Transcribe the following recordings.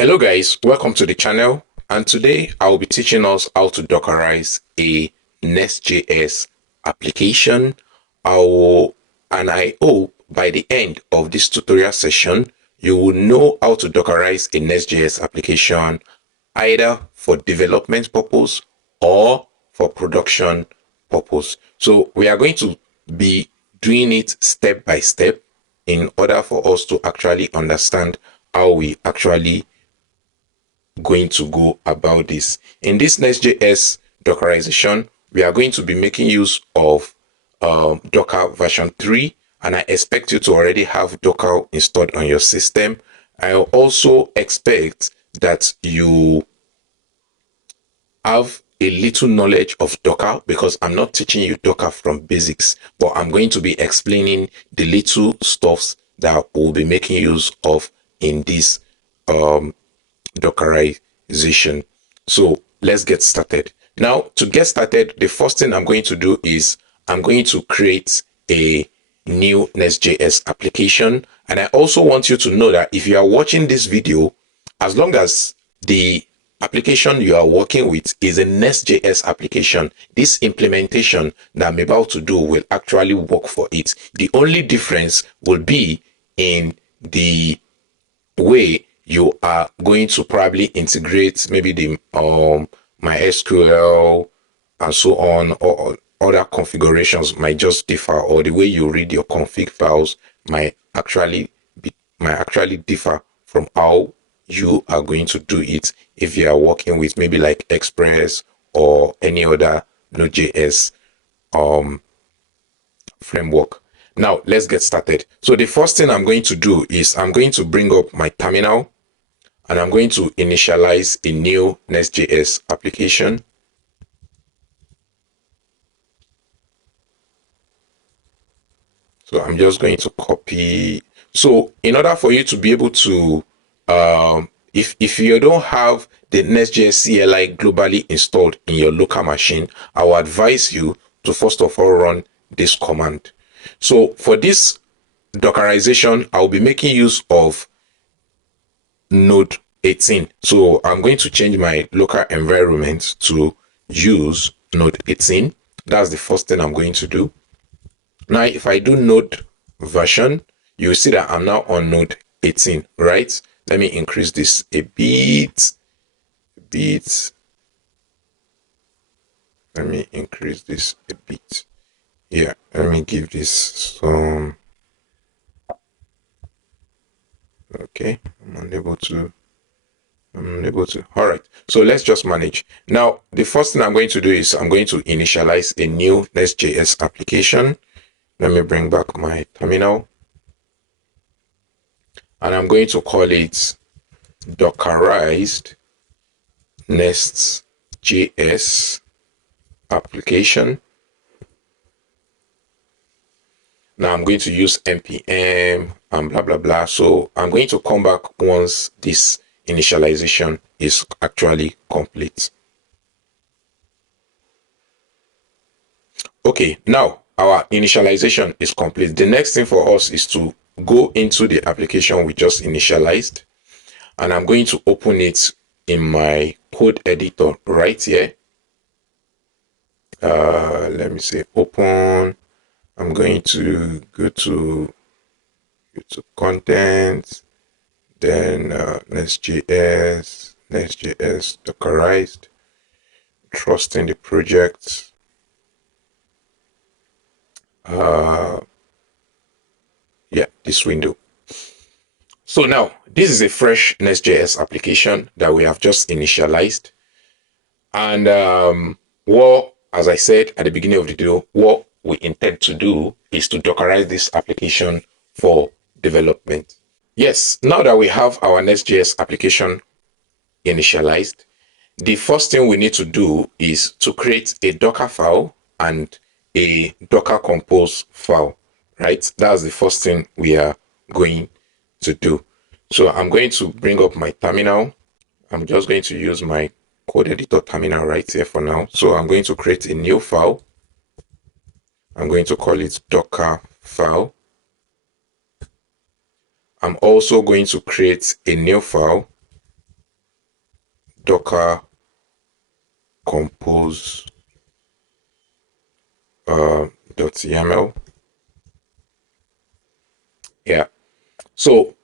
Hello guys, welcome to the channel, and today I will be teaching us how to Dockerize a Nest.js application. I hope by the end of this tutorial session you will know how to Dockerize a Nest.js application either for development purpose or for production purpose. So we are going to be doing it step by step in order for us to actually understand how we actually going to go about this. In this Nest.js Dockerization, we are going to be making use of Docker version 3, and I expect you to already have Docker installed on your system. I also expect that you have a little knowledge of Docker, because I'm not teaching you Docker from basics, but I'm going to be explaining the little stuffs that we'll be making use of in this Dockerization. So let's get started. Now, to get started, the first thing I'm going to do is I'm going to create a new Nest.js application. And I also want you to know that if you are watching this video, as long as the application you are working with is a Nest.js application, this implementation that I'm about to do will actually work for it. The only difference will be in the way you are going to probably integrate maybe the MySQL and so on, or other configurations might just differ, or the way you read your config files might actually differ from how you are going to do it if you are working with maybe like Express or any other Node.js framework. Now let's get started. So the first thing I'm going to do is I'm going to bring up my terminal, and I'm going to initialize a new Nest.js application. So I'm just going to copy. So in order for you to be able to, if you don't have the Nest.js CLI globally installed in your local machine, I will advise you to first of all run this command. So for this Dockerization, I'll be making use of Node 18. So I'm going to change my local environment to use Node 18. That's the first thing I'm going to do. Now, if I do Node version, you'll see that I'm now on Node 18, right? Let me increase this a bit. Let me increase this a bit. Yeah, let me give this some. Okay, I'm unable to. All right, so let's just manage. Now, the first thing I'm going to do is I'm going to initialize a new Nest.js application. Let me bring back my terminal, and I'm going to call it Dockerized Nest.js application. Now I'm going to use npm and blah blah blah. So I'm going to come back once this initialization is actually complete. Okay, now our initialization is complete. The next thing for us is to go into the application we just initialized, and I'm going to open it in my code editor right here. Let me say open. I'm going to go to content, then Nest.js Dockerized, trusting the project. Yeah, this window. So now this is a fresh Nest.js application that we have just initialized, and as I said at the beginning of the video, what we intend to do is to Dockerize this application for development. Yes, now that we have our Nest.js application initialized, the first thing we need to do is to create a Docker file and a docker-compose file, right? That's the first thing we are going to do. So I'm going to bring up my terminal. I'm just going to use my code editor terminal right here for now. So I'm going to create a new file. I'm going to call it Docker file. I'm also going to create a new file. docker-compose.yml. Yeah. So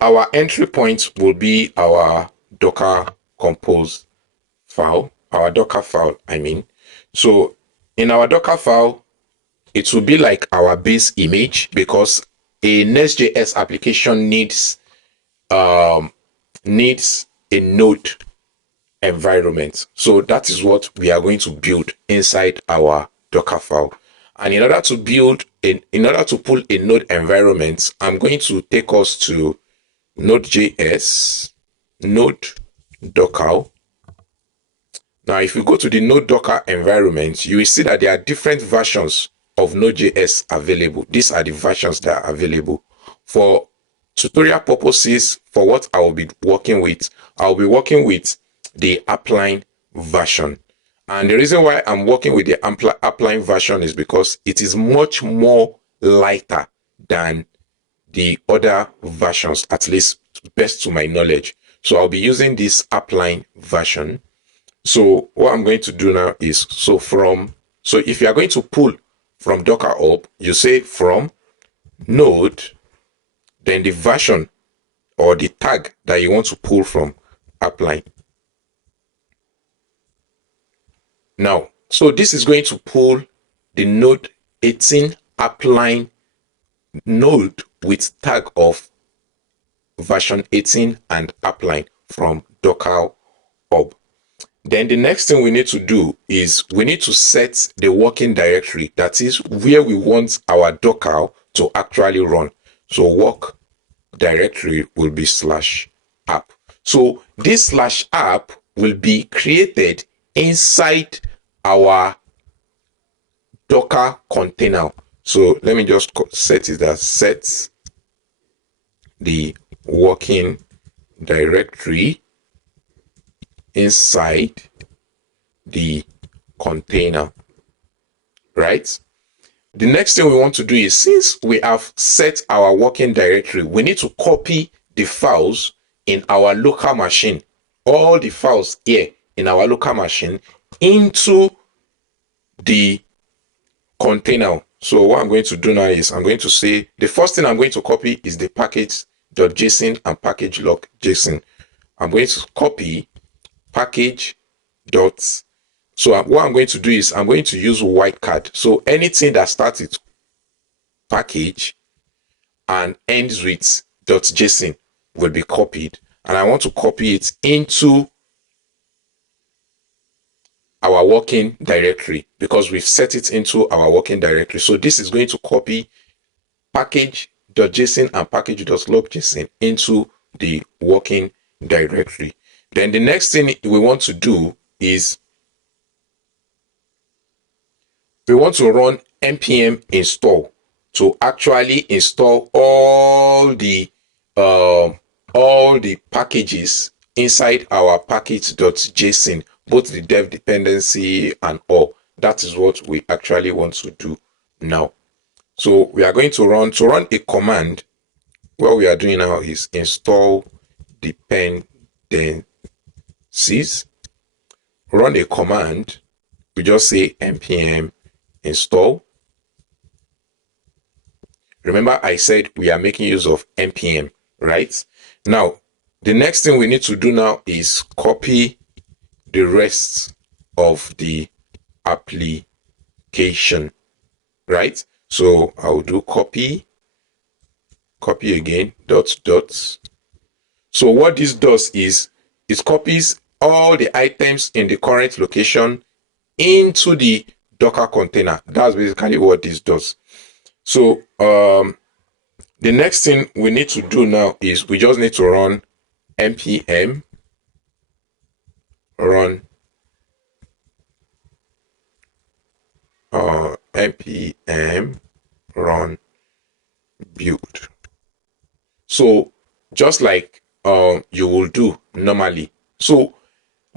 our entry point will be our Docker compose file, our Docker file, I mean. So in our Docker file, it will be like our base image, because a Nest.js application needs a node environment. So that is what we are going to build inside our Docker file. And in order to pull a node environment, I'm going to take us to Node.js, node docker. Now, if you go to the node docker environment, you will see that there are different versions of Node.js available. These are the versions that are available. For tutorial purposes, for what I will be working with, I'll be working with the appline version. And the reason why I'm working with the appline version is because it is much more lighter than the other versions, at least best to my knowledge. So I'll be using this appline version. So what I'm going to do now is, so if you are going to pull from Docker up, you say from node, then the version or the tag that you want to pull from, appline. Now, so this is going to pull the node 18 appline node with tag of version 18 and appline from Docker hub. Then the next thing we need to do is we need to set the working directory, that is where we want our Docker to actually run. So work directory will be /app. So this /app will be created inside our Docker container. So let me just set it as set the working directory inside the container, right? The next thing we want to do is, since we have set our working directory, we need to copy the files in our local machine, all the files here in our local machine, into the container. So what I'm going to do now is I'm going to say the first thing I'm going to copy is the package.json and package.log.json. I'm going to copy package dot. So what I'm going to do is I'm going to use wildcard. So anything that starts with package and ends with .json will be copied, and I want to copy it into our working directory because we've set it into our working directory. So this is going to copy package.json and package.log.json into the working directory. Then the next thing we want to do is we want to run npm install to actually install all the packages inside our package.json, both the dev dependency and all. That is what we actually want to do now. So we are going to run a command. What we are doing now is install dependencies. Run a command. We just say npm install. Remember, I said we are making use of npm, right? Now, the next thing we need to do now is copy the rest of the application, right? So I'll do copy again, dot. So what this does is it copies all the items in the current location into the Docker container. That's basically what this does. So the next thing we need to do now is we just need to run npm run npm run build. So just like you will do normally. So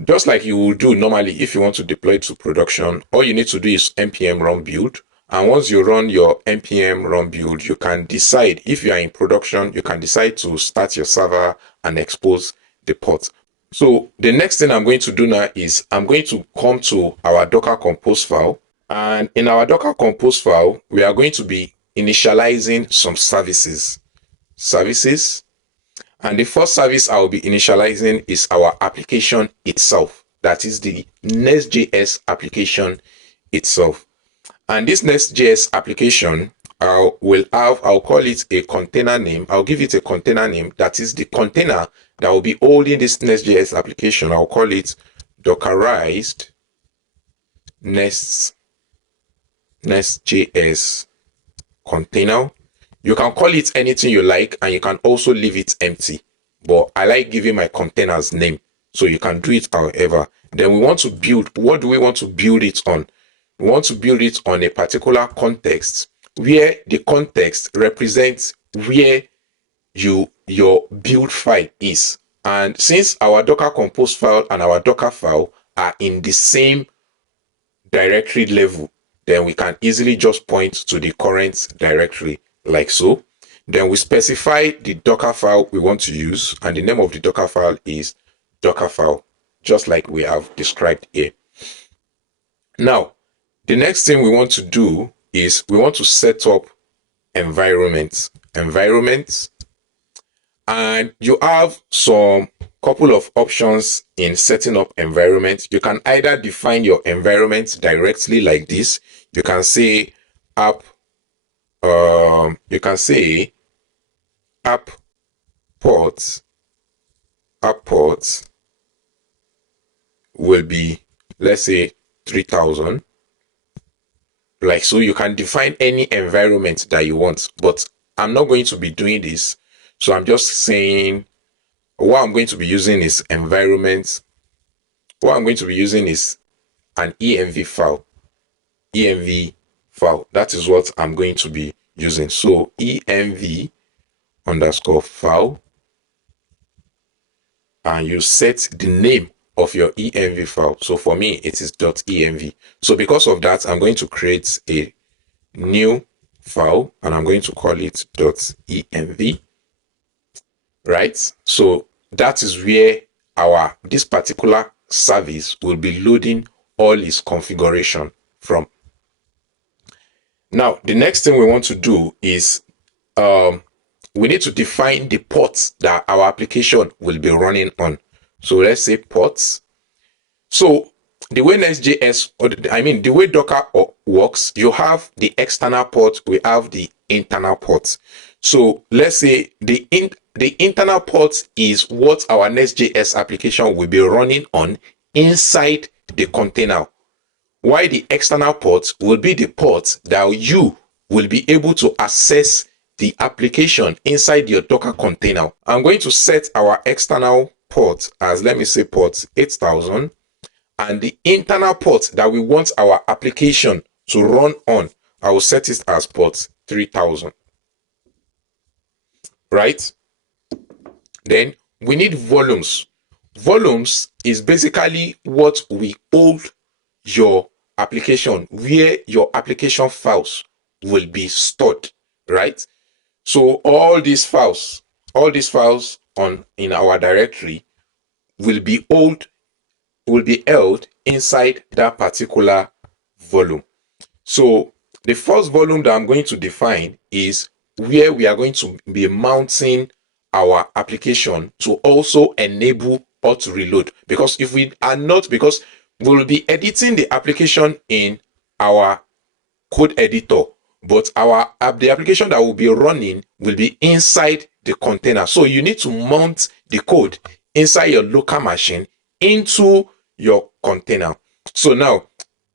just like you will do normally if you want to deploy it to production, all you need to do is npm run build. And once you run your npm run build, you can decide, if you are in production, you can decide to start your server and expose the port. So the next thing I'm going to do now is I'm going to come to our Docker Compose file. And in our Docker Compose file, we are going to be initializing some services. And the first service I'll be initializing is our application itself. That is the Nest.js application itself. And this Nest.js application, I'll call it a container name. I'll give it a container name. That is the container that will be holding this Nest.js application. I'll call it Dockerized Nest.js container. You can call it anything you like, and you can also leave it empty. But I like giving my containers name, so you can do it however. Then we want to build. What do we want to build it on? We want to build it on a particular context where the context represents where your build file is. And since our Docker Compose file and our Docker file are in the same directory level, then we can easily just point to the current directory like so. Then we specify the Docker file we want to use, and the name of the Docker file is Dockerfile, just like we have described here. Now, the next thing we want to do is we want to set up environments, and you have some couple of options in setting up environment. You can either define your environment directly like this. You can say app ports will be, let's say, 3000, like so. You can define any environment that you want, but I'm not going to be doing this, so I'm just saying what I'm going to be using is environment. What I'm going to be using is an env file. That is what I'm going to be using. So env underscore file, and you set the name of your env file. So for me, it is .env. So because of that, I'm going to create a new file, and I'm going to call it .env. Right? So that is where this particular service will be loading all its configuration from. Now, the next thing we want to do is we need to define the ports that our application will be running on. So let's say ports. So the way Nest.js, the way Docker works, you have the external port, we have the internal port. So let's say the internal port is what our Nest.js application will be running on inside the container, while the external port will be the port that you will be able to access the application inside your Docker container. I'm going to set our external port as, let me say, port 8000, and the internal port that we want our application to run on, I will set it as port 3000. Right? Then we need volumes. Volumes is basically what we hold your application, where your application files will be stored, right? So all these files in our directory will be held inside that particular volume. So the first volume that I'm going to define is where we are going to be mounting our application to also enable auto reload, because if we are not, because we'll be editing the application in our code editor, but the application that will be running will be inside the container. So you need to mount the code inside your local machine into your container. So now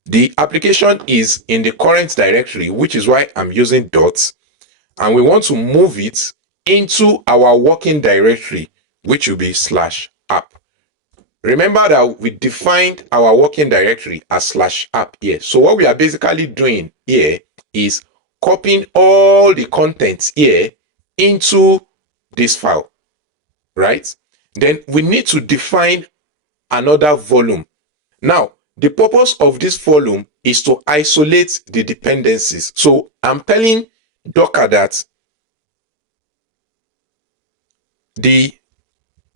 the application is in the current directory, which is why I'm using dots, and we want to move it into our working directory, which will be /app. Remember that we defined our working directory as /app here. So what we are basically doing here is copying all the contents here into this file, right? Then we need to define another volume. Now, the purpose of this volume is to isolate the dependencies. So I'm telling Docker that the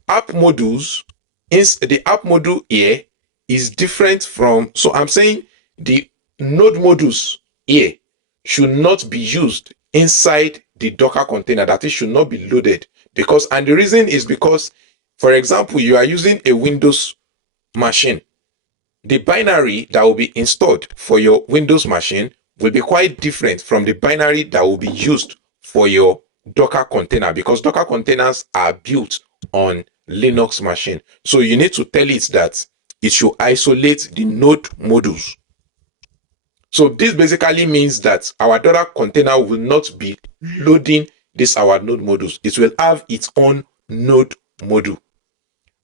app modules the app module here is different from, so I'm saying the node modules here should not be used inside the Docker container, that it should not be loaded, because, and the reason is because, for example, you are using a Windows machine. The binary that will be installed for your Windows machine will be quite different from the binary that will be used for your Docker container, because Docker containers are built on Linux machine. So you need to tell it that it should isolate the node modules. So this basically means that our Docker container will not be loading this our node modules. It will have its own node module,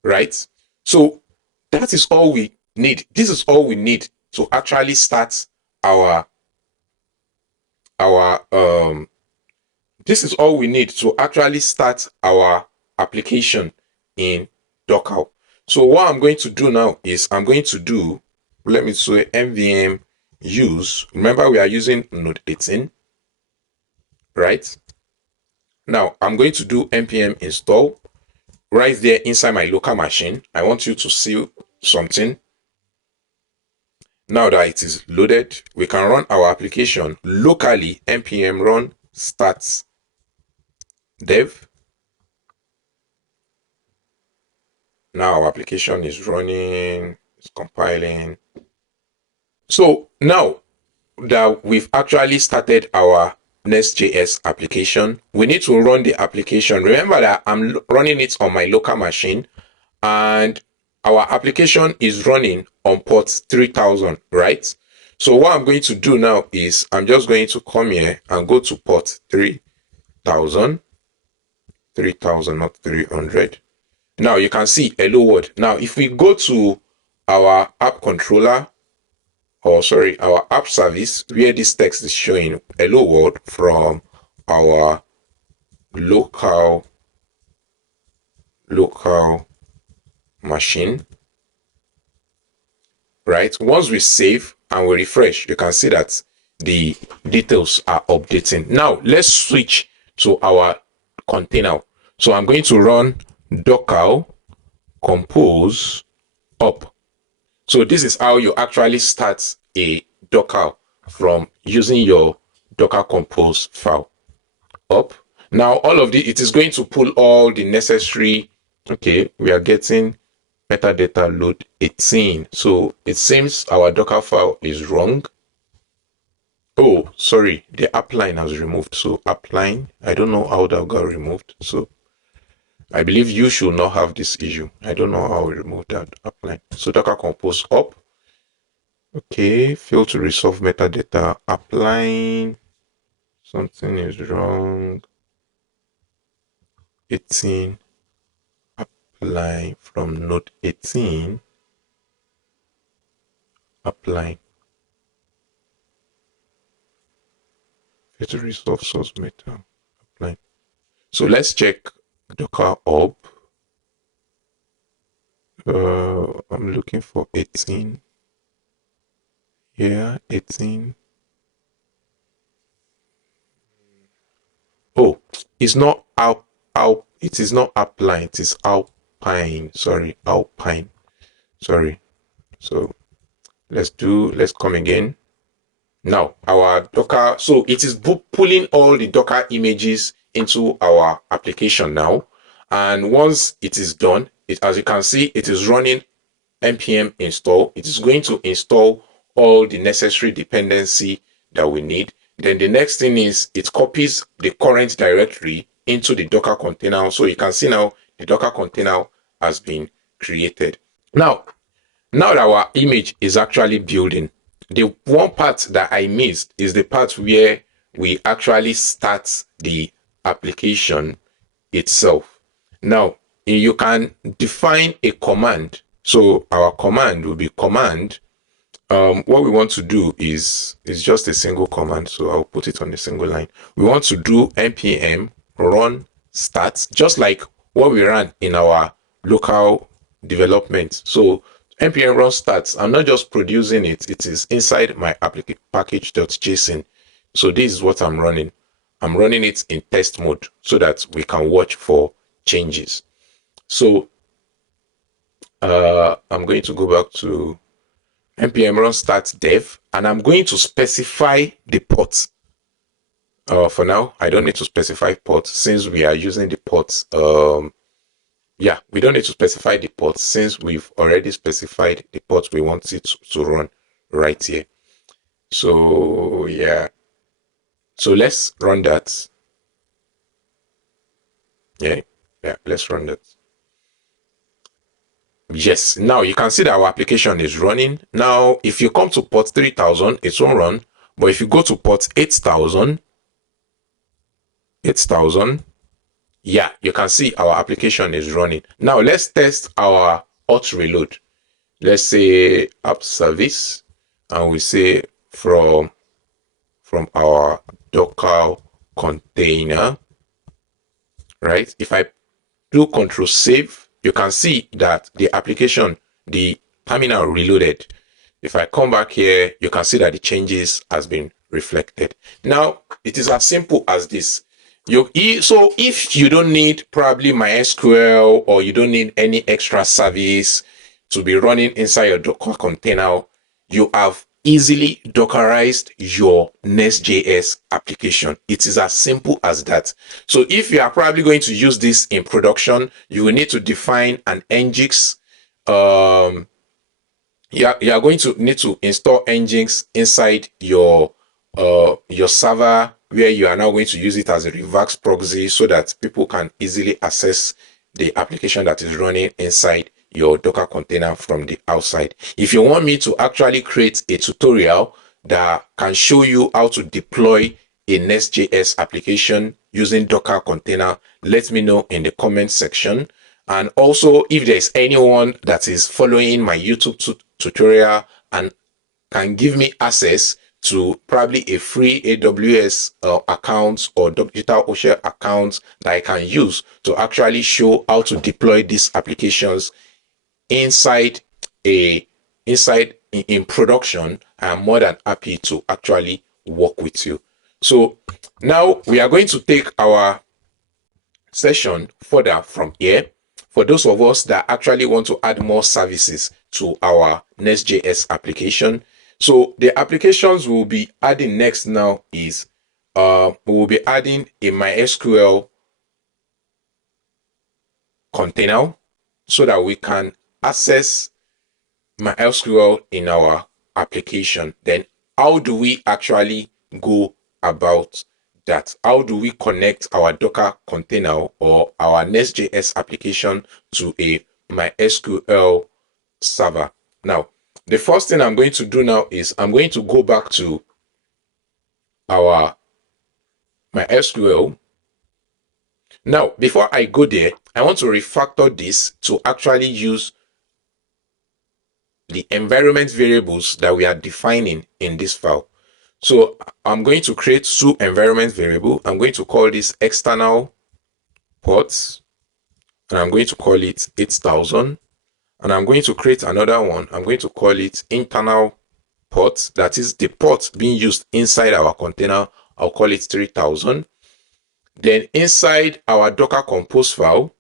right? So that is all we need. This is all we need to actually start our this is all we need to actually start our application in Docker. So what I'm going to do now is I'm going to do, let me say nvm use, remember we are using node 18, right? Now I'm going to do npm install right there inside my local machine. I want you to see something. Now that it is loaded, we can run our application locally. npm run start dev. Now our application is running, it's compiling. So now that we've actually started our Nest.js application, we need to run the application. Remember that I'm running it on my local machine, and our application is running on port 3000, right? So what I'm going to do now is I'm just going to come here and go to port 3000, not 300. Now you can see hello world. Now if we go to our app controller, or sorry, our app service, where this text is showing hello world from our local machine, right? Once we save and we refresh, you can see that the details are updating. Now let's switch to our container. So I'm going to run docker-compose up. So this is how you actually start a Docker, from using your Docker Compose file. Up. Now all of it is going to pull all the necessary. Okay, we are getting metadata load 18. So it seems our Docker file is wrong. Oh, sorry, the app line has removed. So app line, I don't know how that got removed. So I believe you should not have this issue. I don't know how we remove that app line. So Docker Compose up. Okay, fail to resolve metadata app line. Something is wrong. 18 apply from node 18 apply. Fail to resolve source meta apply. So let's check Docker up. I'm looking for 18. Yeah, 18. Oh, it's not it is not apply, it is alpine. Sorry, alpine. Sorry. So let's come again. Now our Docker, so it is pulling all the Docker images into our application now. And once it is done, as you can see, it is running npm install. It is going to install all the necessary dependency that we need. Then the next thing is it copies the current directory into the Docker container. So you can see now the Docker container has been created. Now that our image is actually building, the one part that I missed is the part where we actually start the application itself. Now you can define a command. So our command will be command. What we want to do is just a single command. So I'll put it on a single line. We want to do npm run start, just like what we ran in our local development. So npm run starts, I'm not just producing it, it is inside my package.json. So this is what I'm running. I'm running it in test mode so that we can watch for changes. So I'm going to go back to npm run start dev, and I'm going to specify the port. For now, I don't need to specify port since we are using the port. Yeah, we don't need to specify the port since we've already specified the port we want it to run right here. So yeah, so let's run that. Yeah, let's run that. Yes, now you can see that our application is running. Now, if you come to port 3000, it won't run. But if you go to port 8000, yeah, you can see our application is running. Now, let's test our auth reload. Let's say app service, and we say from our Docker container, right? If I do control save, you can see that the application, the terminal reloaded. If I come back here, you can see that the changes has been reflected. Now, it is as simple as this. So if you don't need probably MySQL or you don't need any extra service to be running inside your Docker container, you have easily Dockerized your Nest.js application. It is as simple as that. So if you are probably going to use this in production, you will need to define an Nginx. You are going to need to install Nginx inside your server, where you are now going to use it as a reverse proxy so that people can easily access the application that is running inside your Docker container from the outside. If you want me to actually create a tutorial that can show you how to deploy a Nest.js application using Docker container, let me know in the comment section. And also, if there's anyone that is following my YouTube tutorial and can give me access to probably a free AWS account or DigitalOcean account that I can use to actually show how to deploy these applications inside in production, I am more than happy to actually work with you. So now we are going to take our session further from here. For those of us that actually want to add more services to our Nest.js application. So the applications we'll be adding next now is we will be adding a MySQL container so that we can access MySQL in our application. Then how do we actually go about that? How do we connect our Docker container or our Nest.js application to a MySQL server? Now, the first thing I'm going to do now is I'm going to go back to our MySQL. Now, before I go there, I want to refactor this to actually use the environment variables that we are defining in this file. So I'm going to create two environment variable. I'm going to call this external ports, and I'm going to call it 8000. And I'm going to create another one. I'm going to call it internal port. That is the port being used inside our container. I'll call it 3000. Then inside our Docker compose file,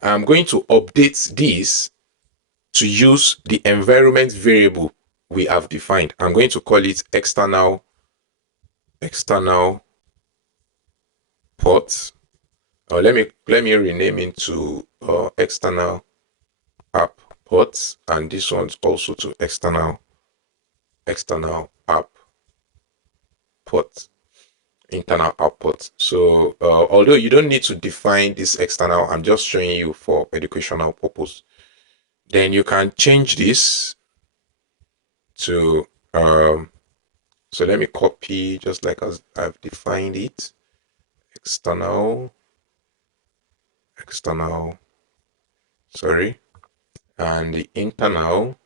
I'm going to update this to use the environment variable we have defined. I'm going to call it external port. Let me rename it to external app ports, and this one's also to external app port, internal output. So although you don't need to define this external, I'm just showing you for educational purpose. Then you can change this to so let me copy just like as I've defined it. External, sorry, and the internal,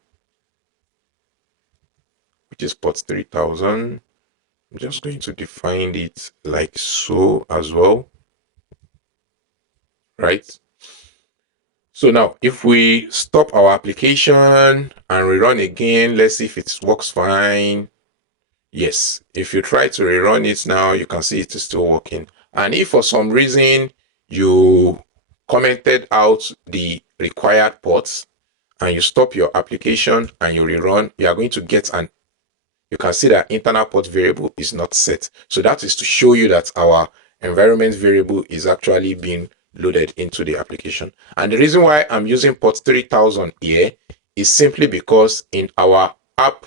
which is port 3000. I'm just going to define it like so as well, right? So now if we stop our application and rerun again, let's see if it works fine. Yes, if you try to rerun it now, you can see it is still working. And if for some reason you commented out the required ports and you stop your application and you rerun, you are going to get you can see that internal port variable is not set. So that is to show you that our environment variable is actually being loaded into the application. And the reason why I'm using port 3000 here is simply because in our app,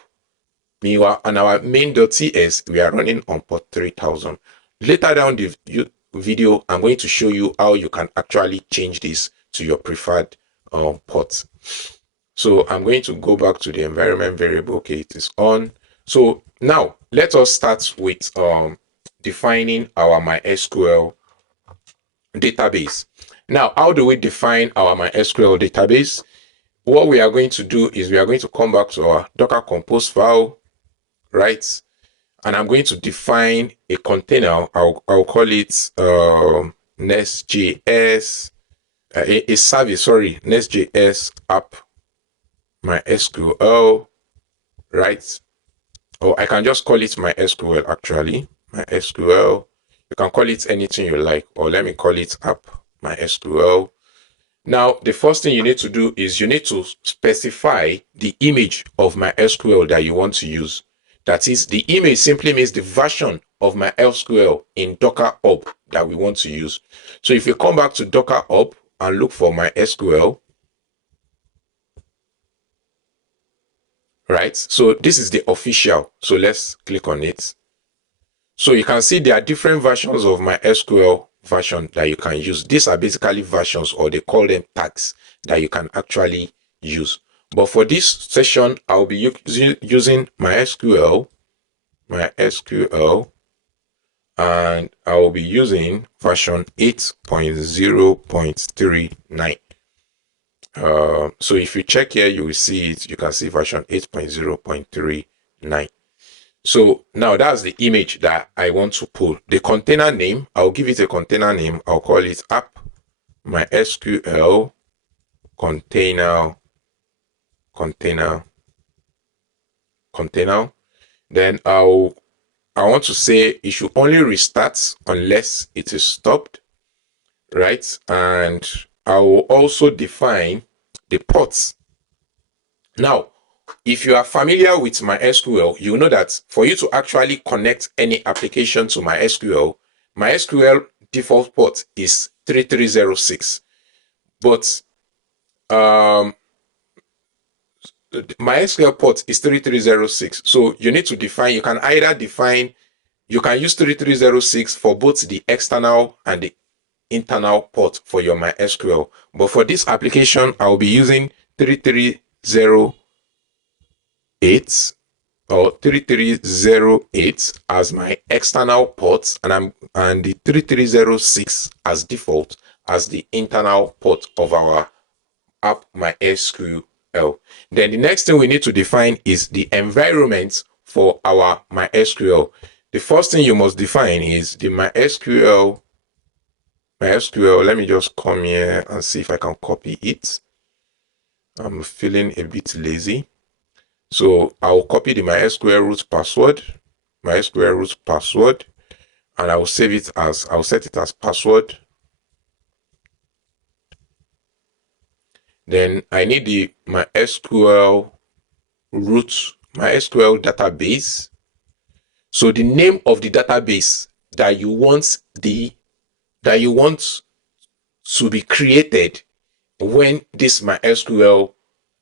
on our main.ts, we are running on port 3000. Later down the video, I'm going to show you how you can actually change this to your preferred port. So I'm going to go back to the environment variable. Okay, it is on. So now let us start with defining our MySQL database. Now, how do we define our MySQL database? What we are going to do is we are going to come back to our docker-compose file, right? And I'm going to define a container. I'll call it NestJS, a service, NestJS app MySQL, right? Or I can just call it MySQL actually. MySQL. You can call it anything you like, or let me call it app MySQL. Now, the first thing you need to do is you need to specify the image of MySQL that you want to use. That is, the image simply means the version of MySQL in Docker Hub that we want to use. So if you come back to Docker Hub and look for MySQL, right? So this is the official. So let's click on it. So you can see there are different versions of MySQL version that you can use. These are basically versions, or they call them tags, that you can actually use. But for this session, I'll be using MySQL, and I will be using version 8.0.39. So if you check here, you will see it. You can see version 8.0.39. So now that's the image that I want to pull. The container name, I'll give it a container name. I'll call it app MySQL container. Then I want to say it should only restart unless it is stopped, right? And I will also define the ports. Now, if you are familiar with MySQL, you know that for you to actually connect any application to MySQL default port is 3306. But MySQL port is 3306. So you need to define, you can use 3306 for both the external and the internal port for your MySQL. But for this application, I'll be using 3308 or 3308 as my external port, and the 3306 as default as the internal port of our app MySQL. Then the next thing we need to define is the environment for our MySQL. The first thing you must define is the MySQL. Let me just come here and see if I can copy it. I'm feeling a bit lazy. So I'll copy the MySQL root password, and I will set it as password. Then I need the MySQL database. So the name of the database that you want to be created when this MySQL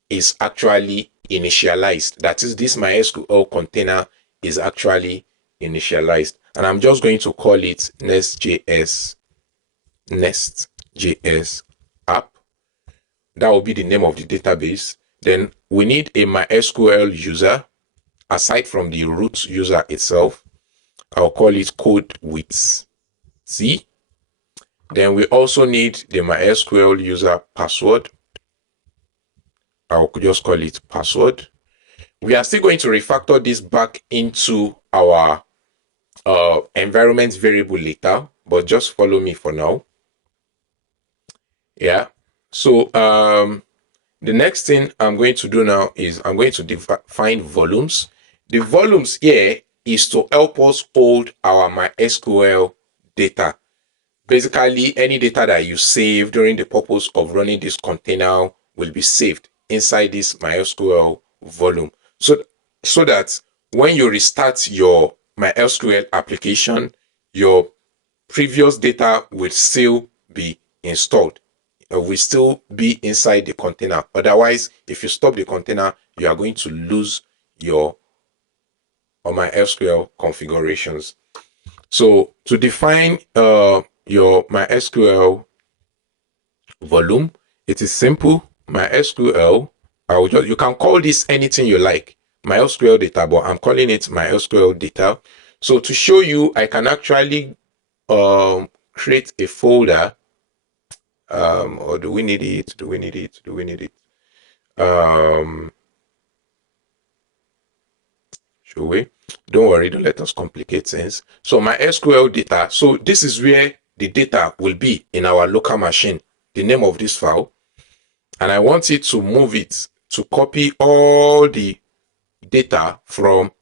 is actually initialized. That is, this MySQL container is actually initialized. And I'm just going to call it NestJS app. That will be the name of the database. Then we need a MySQL user aside from the root user itself. I'll call it code with C. Then we also need the MySQL user password. I'll just call it password. We are still going to refactor this back into our environment variable later, but just follow me for now. Yeah. So the next thing I'm going to do now is I'm going to define volumes. The volumes here is to help us hold our MySQL data. basically any data that you save during the purpose of running this container will be saved inside this MySQL volume. So that when you restart your MySQL application, your previous data will still be installed, will still be inside the container. Otherwise, if you stop the container, you are going to lose your MySQL configurations. So to define your MySQL volume, it is simple. MySQL, you can call this anything you like. MySQL data, but I'm calling it MySQL data. So to show you, I can actually create a folder. Or do we need it? Do we need it? Do we need it? Should we? Don't worry, don't let us complicate things. So my SQL data. So this is where the data will be in our local machine, the name of this file. And I want it to move it to copy all the data from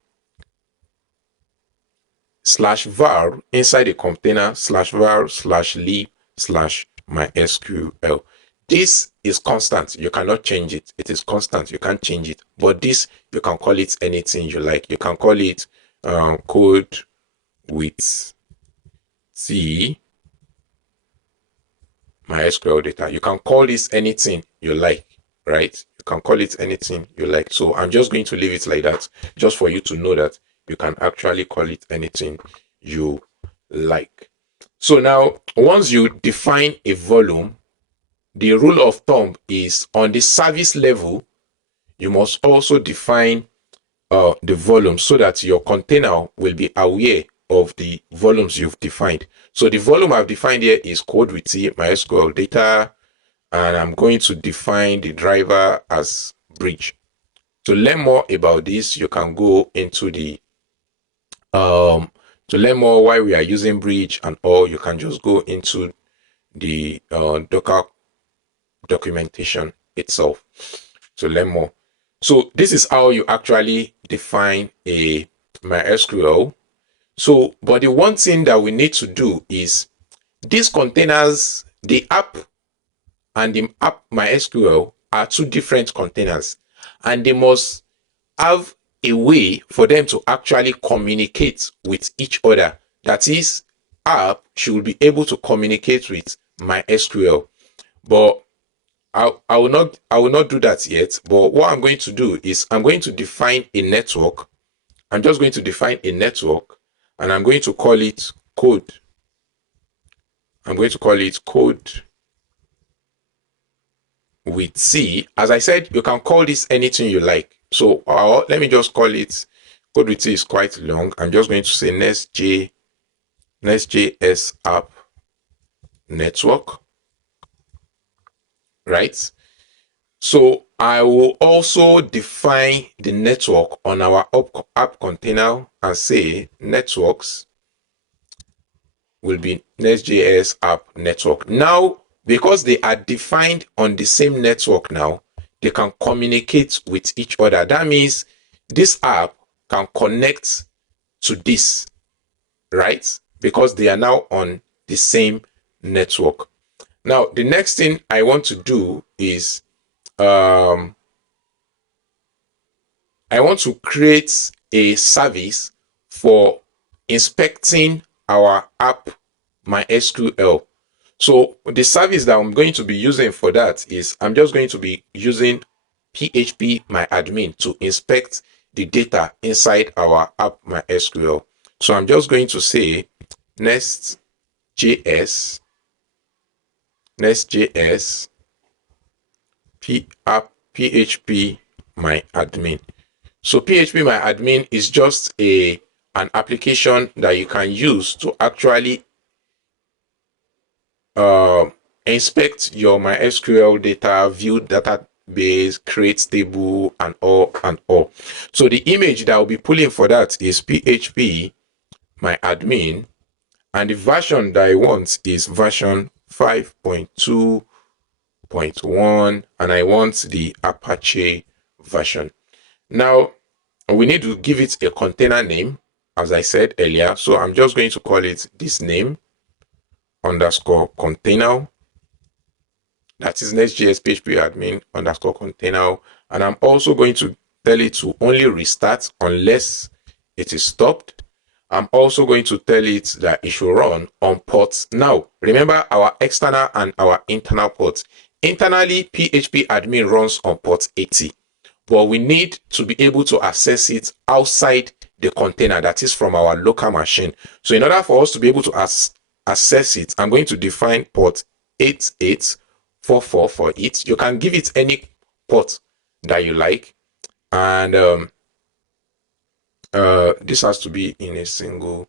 /var inside the container /var/lib/mysql. This is constant. You cannot change it. It is constant. You can't change it. But this, you can call it anything you like. You can call it code with C MySQL data. You can call this anything you like, right? You can call it anything you like. So I'm just going to leave it like that, just for you to know that you can actually call it anything you like. So now, once you define a volume, the rule of thumb is on the service level, you must also define the volume so that your container will be aware of the volumes you've defined. So the volume I've defined here is code with C, MySQL data, and I'm going to define the driver as bridge. To learn more about this, you can go into the to learn more why we are using bridge and all, you can just go into the Docker documentation itself to learn more. So this is how you actually define a MySQL. So, but the one thing that we need to do is these containers, the app and the app MySQL are two different containers, and they must have a way for them to actually communicate with each other. That is, app should be able to communicate with MySQL. But I will not do that yet. But what I'm going to do is I'm going to define a network. I'm just going to define a network, and I'm going to call it code. I'm going to call it code with C. As I said, you can call this anything you like. So let me just call it code with C. Is quite long. I'm just going to say Nest.js app network, right? So I will also define the network on our app container and say networks will be Nest.js app network. Now, because they are defined on the same network now, they can communicate with each other. That means this app can connect to this, right? Because they are now on the same network. Now, the next thing I want to do is I want to create a service for inspecting our app MySQL. So the service that I'm going to be using for that is I'm just going to be using PhpMyAdmin to inspect the data inside our app MySQL. So I'm just going to say Nest.js app PhpMyAdmin. So PhpMyAdmin is just an application that you can use to actually inspect your MySQL data, view database, create table, and all. So the image that I'll be pulling for that is PhpMyAdmin, and the version that I want is version 5.2.1, and I want the Apache version. Now, we need to give it a container name, as I said earlier. So I'm just going to call it this name. underscore container. That is Next.js PHPAdmin underscore container. And I'm also going to tell it to only restart unless it is stopped. I'm also going to tell it that it should run on ports. Now, remember our external and our internal ports. Internally, PHPAdmin runs on port 80, but we need to be able to access it outside the container, that is from our local machine. So in order for us to be able to access it, I'm going to define port 8844 for it. You can give it any port that you like, and this has to be in a single.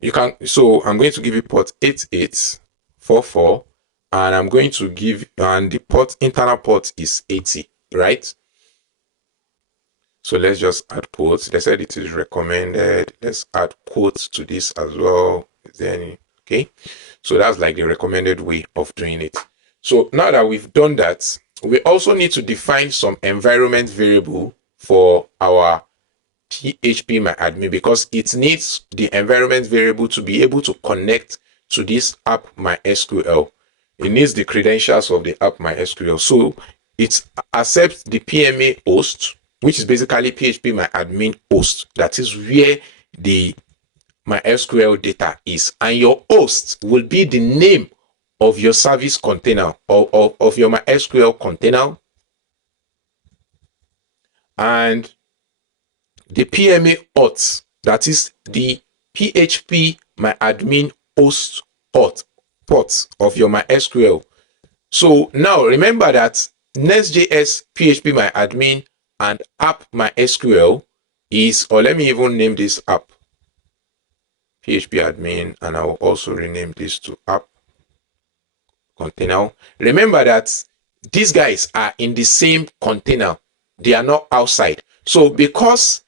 You can, so I'm going to give it port 8844, and I'm going to give, and the port, internal port is 80, right? So let's just add quotes. They said it is recommended. Let's add quotes to this as well. Is there any? Okay. So that's like the recommended way of doing it. So now that we've done that, we also need to define some environment variable for our PHPMyAdmin, because it needs the environment variable to be able to connect to this app MySQL. It needs the credentials of the app MySQL. So it accepts the PMA host, which is basically PHPMyAdmin host. That is where the MySQL data is. And your host will be the name of your service container, or of your MySQL container. And the PMA auth, that is the PHPMyAdmin host auth port of your MySQL. So now remember that Next.js PHPMyAdmin and app MySQL is, or let me even name this app PHPAdmin, and I will also rename this to app container. Remember that these guys are in the same container. They are not outside. So because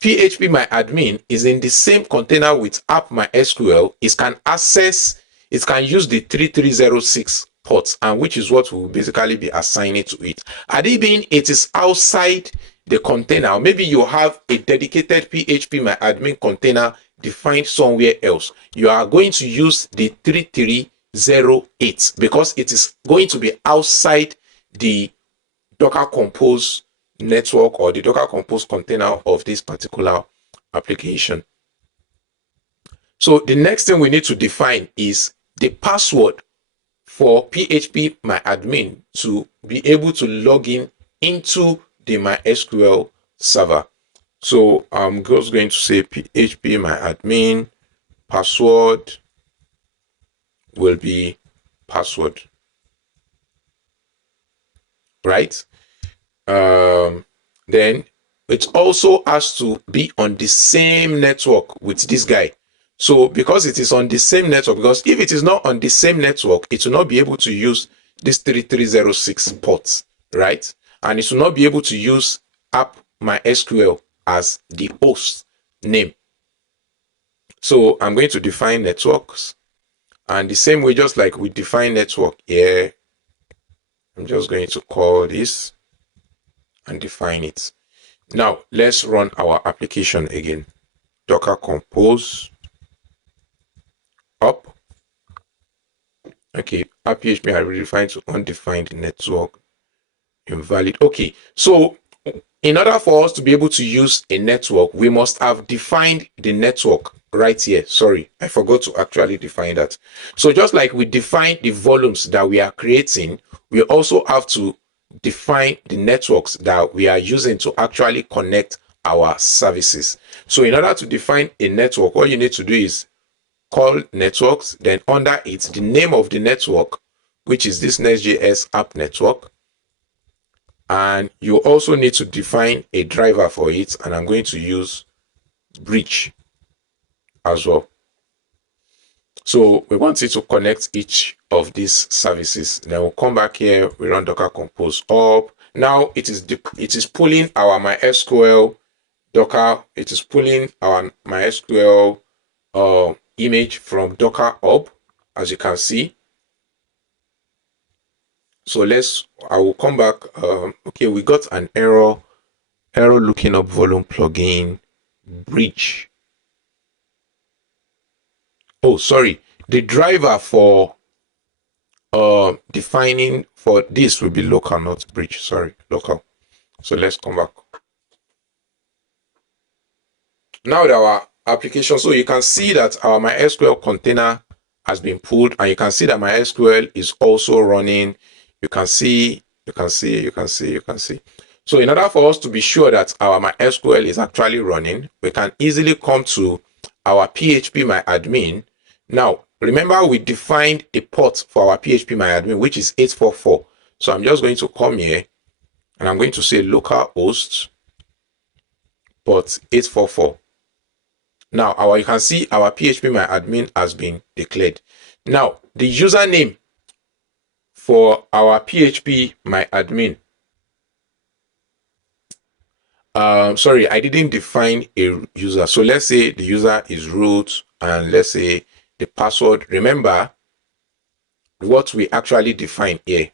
PHPMyAdmin is in the same container with app MySQL, it can access, it can use the 3306 ports, and which is what we'll basically be assigning to it. Had it been it is outside the container, maybe you have a dedicated PHPMyAdmin container defined somewhere else, you are going to use the 3308 because it is going to be outside the Docker Compose network or the Docker Compose container of this particular application. So the next thing we need to define is the password for PHPMyAdmin to be able to log in into the MySQL server. So I'm just going to say PHPMyAdmin password will be password, right? Then it also has to be on the same network with this guy. So because it is on the same network, because if it is not on the same network, it will not be able to use this 3306 ports, right? And it will not be able to use app MySQL as the host name. So I'm going to define networks, and the same way, just like we define network here, I'm just going to call this and define it. Now let's run our application again. Docker compose up. Okay, app PHP I redefined to undefined network invalid. Okay, so in order for us to be able to use a network, we must have defined the network right here. Sorry, I forgot to actually define that. So just like we define the volumes that we are creating, we also have to define the networks that we are using to actually connect our services. So in order to define a network, all you need to do is call networks, then under it, the name of the network, which is this Next.js app network. And you also need to define a driver for it, and I'm going to use bridge as well. So we want it to connect each of these services. Then we'll come back here, we run docker compose up. Now it is pulling our MySQL Docker, it is pulling our MySQL image from Docker hub, as you can see. So I will come back. Okay, we got an error looking up volume plugin bridge. Oh, sorry. the driver for defining for this will be local, not bridge. Sorry, local. So let's come back. Now that our application, so you can see that our MySQL container has been pulled, and you can see that MySQL is also running. You can see. So in order for us to be sure that our MySQL is actually running, we can easily come to our PhpMyAdmin. Now, remember we defined a port for our PhpMyAdmin, which is 844. So I'm just going to come here and I'm going to say localhost port 844. Now, you can see our PhpMyAdmin has been declared. Now, the username for our PhpMyAdmin, sorry, I didn't define a user. So let's say the user is root, and let's say the password. Remember what we actually define here.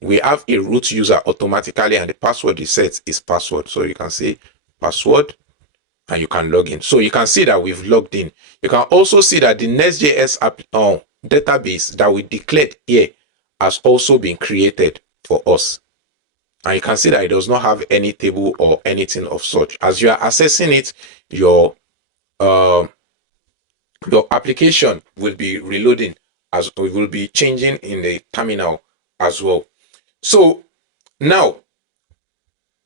We have a root user automatically, and the password is set is password. So you can say password, and you can log in. So you can see that we've logged in. You can also see that the NestJS database that we declared here has also been created for us. And you can see that it does not have any table or anything of such. As you are accessing it, your application will be reloading, as we will be changing in the terminal as well. So now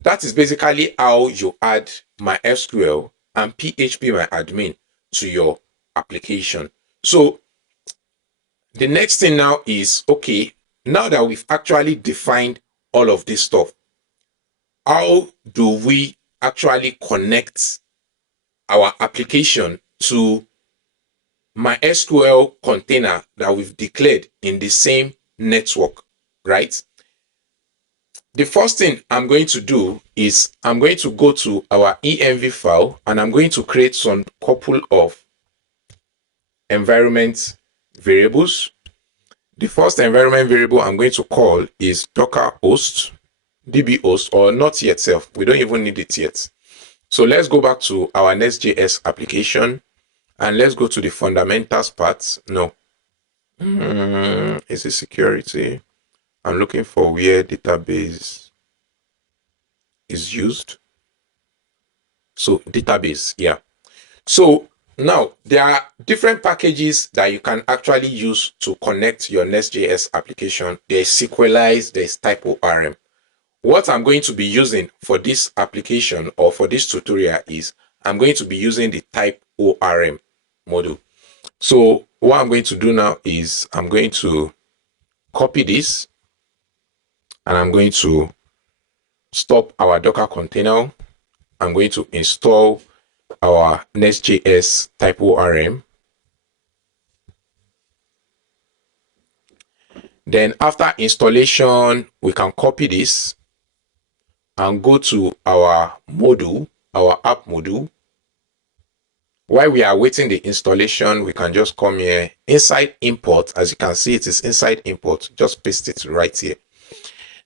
that is basically how you add MySQL and PhpMyAdmin to your application. So the next thing now is, okay, now that we've actually defined all of this stuff, how do we actually connect our application to MySQL container that we've declared in the same network, right? The first thing I'm going to do is I'm going to go to our env file, and I'm going to create some couple of environment variables. The first environment variable I'm going to call is docker-host, db-host, or not yet self. We don't even need it yet. So let's go back to our Nest.js application, and let's go to the fundamentals part. No, is it security? I'm looking for where database is used. So database, yeah. So now there are different packages that you can actually use to connect your Nest.js application. There's SQLize, there's TypeORM. What I'm going to be using for this application or for this tutorial is I'm going to be using the TypeORM module. So what I'm going to do now is I'm going to copy this, and I'm going to stop our Docker container. I'm going to install our Nest.js TypeORM. Then after installation, we can copy this and go to our module, our app module. While we are waiting the installation, we can just come here inside import. As you can see, it is inside import. Just paste it right here.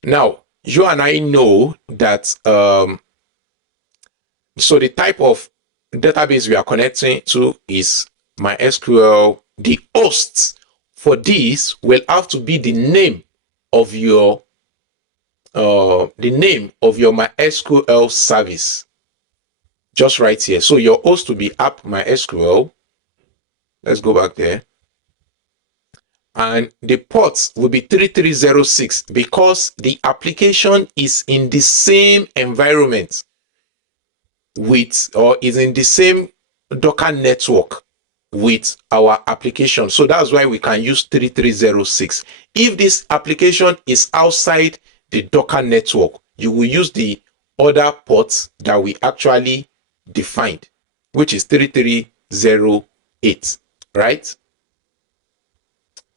Now, you and I know that so the type of database we are connecting to is MySQL. The hosts for this will have to be the name of your MySQL service. Just right here. So your host will be app MySQL. Let's go back there. And the port will be 3306 because the application is in the same environment with, or is in the same Docker network with our application. So that's why we can use 3306. If this application is outside the Docker network, you will use the other ports that we actually defined, which is 3308, right?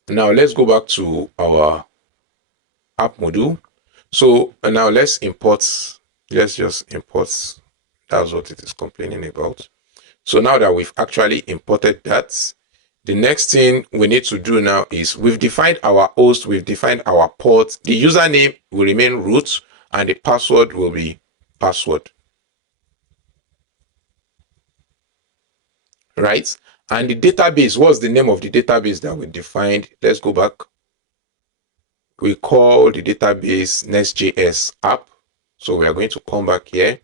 Now let's go back to our app module. So now let's just import. That's what it is complaining about. So now that we've actually imported that, the next thing we need to do now is we've defined our host, we've defined our port, the username will remain root, and the password will be password. Right? And the database, what's the name of the database that we defined? Let's go back. We call the database NestJS app. So we are going to come back here.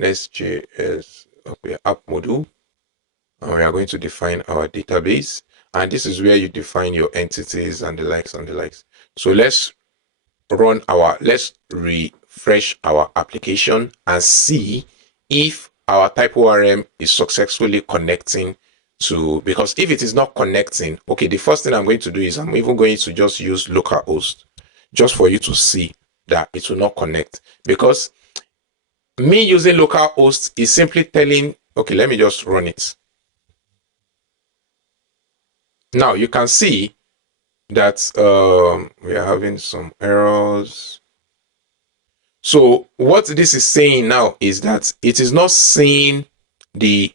NestJS, okay, app module. And we are going to define our database. And this is where you define your entities and the likes and the likes. So let's refresh our application and see if our type ORM is successfully connecting to, because if it is not connecting, okay, the first thing I'm going to do is I'm even going to just use localhost just for you to see that it will not connect, because me using localhost is simply telling, okay, let me just run it. Now you can see that we are having some errors. So what this is saying now is that it is not seeing the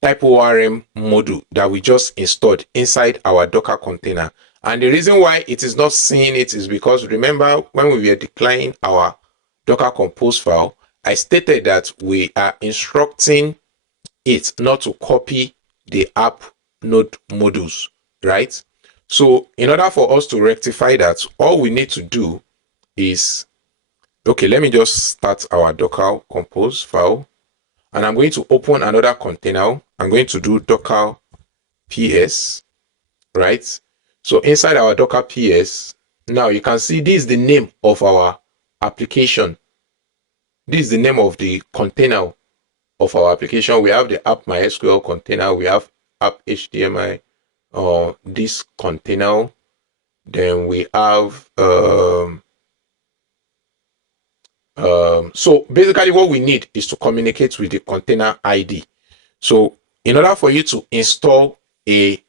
type ORM module that we just installed inside our Docker container. And the reason why it is not seeing it is because, remember, when we were declaring our Docker compose file, I stated that we are instructing it not to copy the app node modules, right? So in order for us to rectify that, all we need to do is, okay, let me just start our Docker compose file, and I'm going to open another container. I'm going to do docker ps, right? So inside our docker ps, now you can see this is the name of our application. This is the name of the container of our application. We have the app MySQL container, we have app HTML, this container, then we have so basically what we need is to communicate with the container ID. So in order for you to install a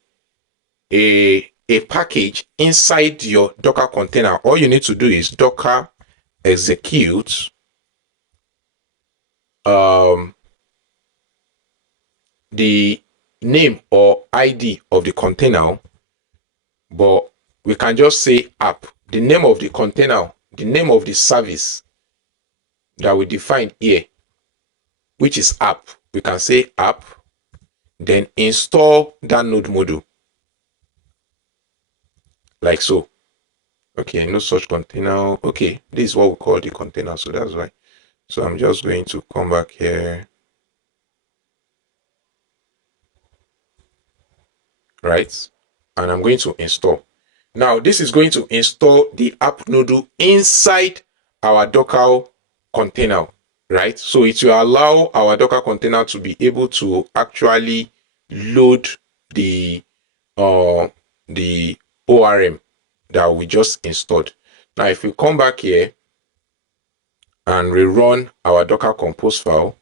package inside your Docker container, all you need to do is docker execute the name or ID of the container, but we can just say app, the name of the container, the name of the service that we define here, which is app. We can say app, then install that node module, like so. Okay, no such container. Okay, this is what we call the container, so that's why. So I'm just going to come back here, right? And I'm going to install. Now this is going to install the app node inside our Docker container, right? So it will allow our Docker container to be able to actually load the ORM that we just installed. Now if we come back here and rerun our Docker compose file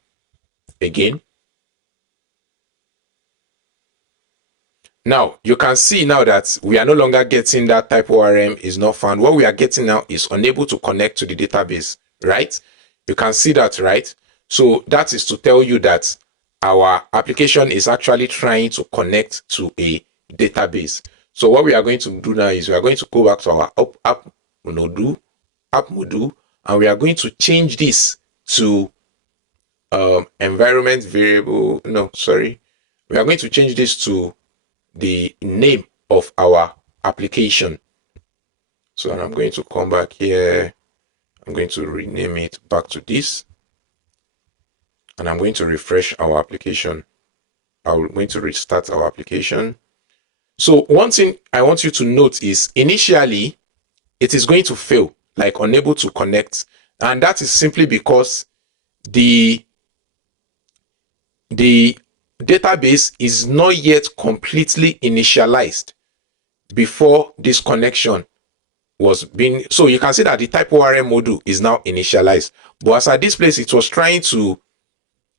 again, now you can see now that we are no longer getting that type ORM is not found. What we are getting now is unable to connect to the database, right? You can see that, right? So that is to tell you that our application is actually trying to connect to a database. So what we are going to do now is we are going to go back to our app module, and we are going to change this to environment variable. No, sorry. We are going to change this to the name of our application. So I'm going to come back here. I'm going to rename it back to this, and I'm going to refresh our application. I'm going to restart our application. So one thing I want you to note is initially it is going to fail, like unable to connect, and that is simply because the database is not yet completely initialized before this connection was being. So you can see that the type ORM module is now initialized, but as at this place it was trying to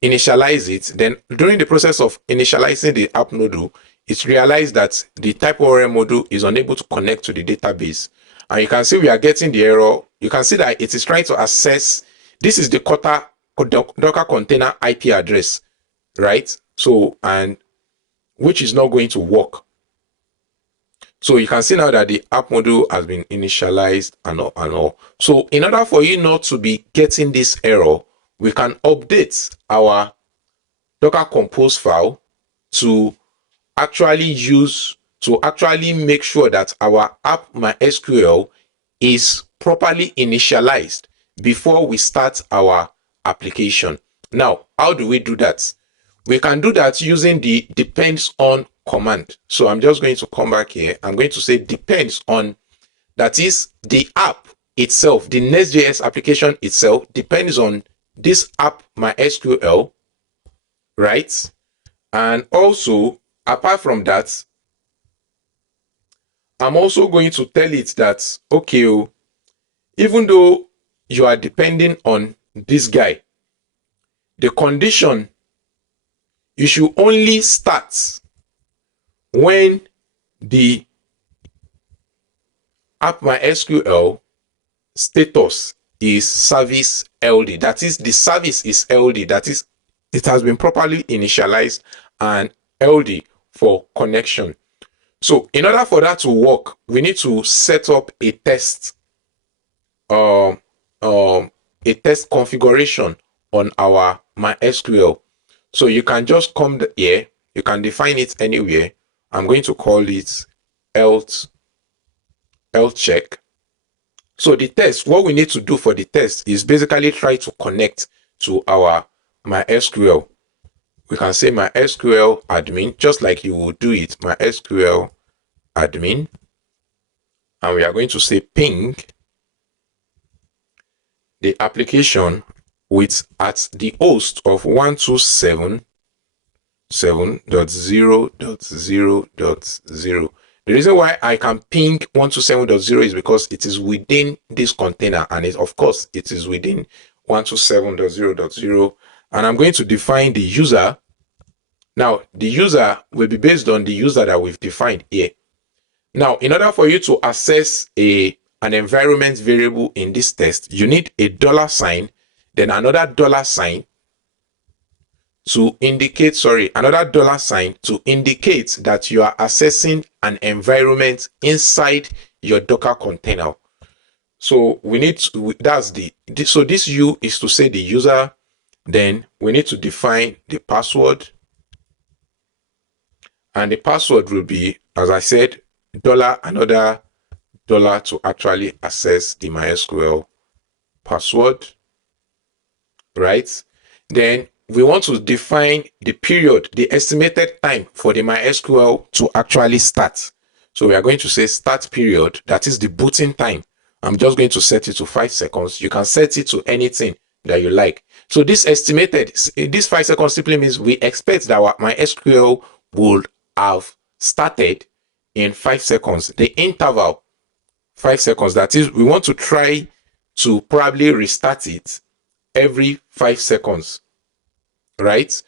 initialize it. Then during the process of initializing the app module, it realized that the type ORM module is unable to connect to the database, and you can see we are getting the error. You can see that it is trying to access, this is the Docker container IP address, right? So, and which is not going to work. So you can see now that the app module has been initialized and all. So in order for you not to be getting this error, we can update our Docker Compose file to actually make sure that our app MySQL is properly initialized before we start our application. Now, how do we do that? We can do that using the depends on command. So I'm just going to come back here. I'm going to say depends on, that is the app itself, the Nest.js application itself depends on this app MySQL, right? And also, apart from that, I'm also going to tell it that, okay, even though you are depending on this guy, the condition, you should only start when the app MySQL status is service LD. That is, the service is LD. That is, it has been properly initialized and LD for connection. So in order for that to work, we need to set up a test configuration on our MySQL. So you can just come here, you can define it anywhere. I'm going to call it health check. So the test, what we need to do for the test is basically try to connect to our MySQL. We can say MySQL admin, just like you would do it, MySQL admin. And we are going to say ping the application with at the host of 127.0.0.0. The reason why I can ping 127.0 is because it is within this container, and of course it is within 127.0.0, and I'm going to define the user. Now the user will be based on the user that we've defined here. Now, in order for you to access an environment variable in this test, you need a $sign, then another $sign to indicate, another $sign to indicate that you are accessing an environment inside your Docker container. So we need to, so this U is to say the user, then we need to define the password, and the password will be, as I said, another dollar to actually access the MySQL password, right? Then we want to define the period, the estimated time for the MySQL to actually start. So we are going to say start period, that is the booting time. I'm just going to set it to 5 seconds. You can set it to anything that you like. So this 5 seconds simply means we expect that our MySQL would have started in 5 seconds. The interval 5 seconds, that is, we want to try to probably restart it every 5 seconds, right?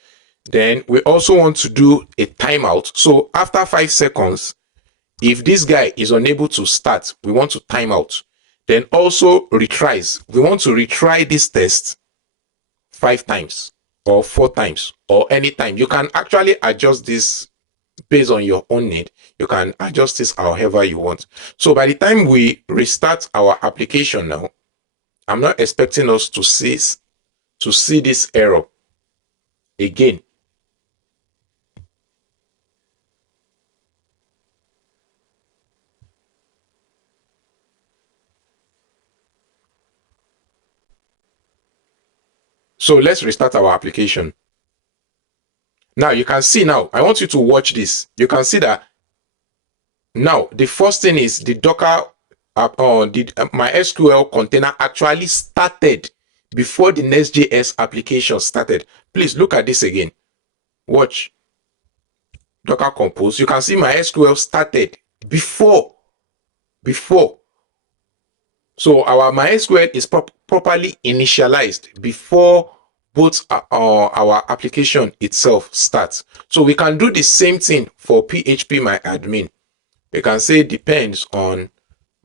Then we also want to do a timeout. So after 5 seconds, if this guy is unable to start, we want to time out. Then also retries. We want to retry this test 5 times or 4 times or any time. You can actually adjust this based on your own need. You can adjust this however you want. So by the time we restart our application now, I'm not expecting us to see this error again. So let's restart our application. Now you can see, now I want you to watch this. You can see that now the first thing is the Docker MySQL container actually started before the Nest.js application started. Please look at this again. Watch. Docker Compose. You can see MySQL started before. So our MySQL is properly initialized before both our application itself starts. So we can do the same thing for PhpMyAdmin. You can say depends on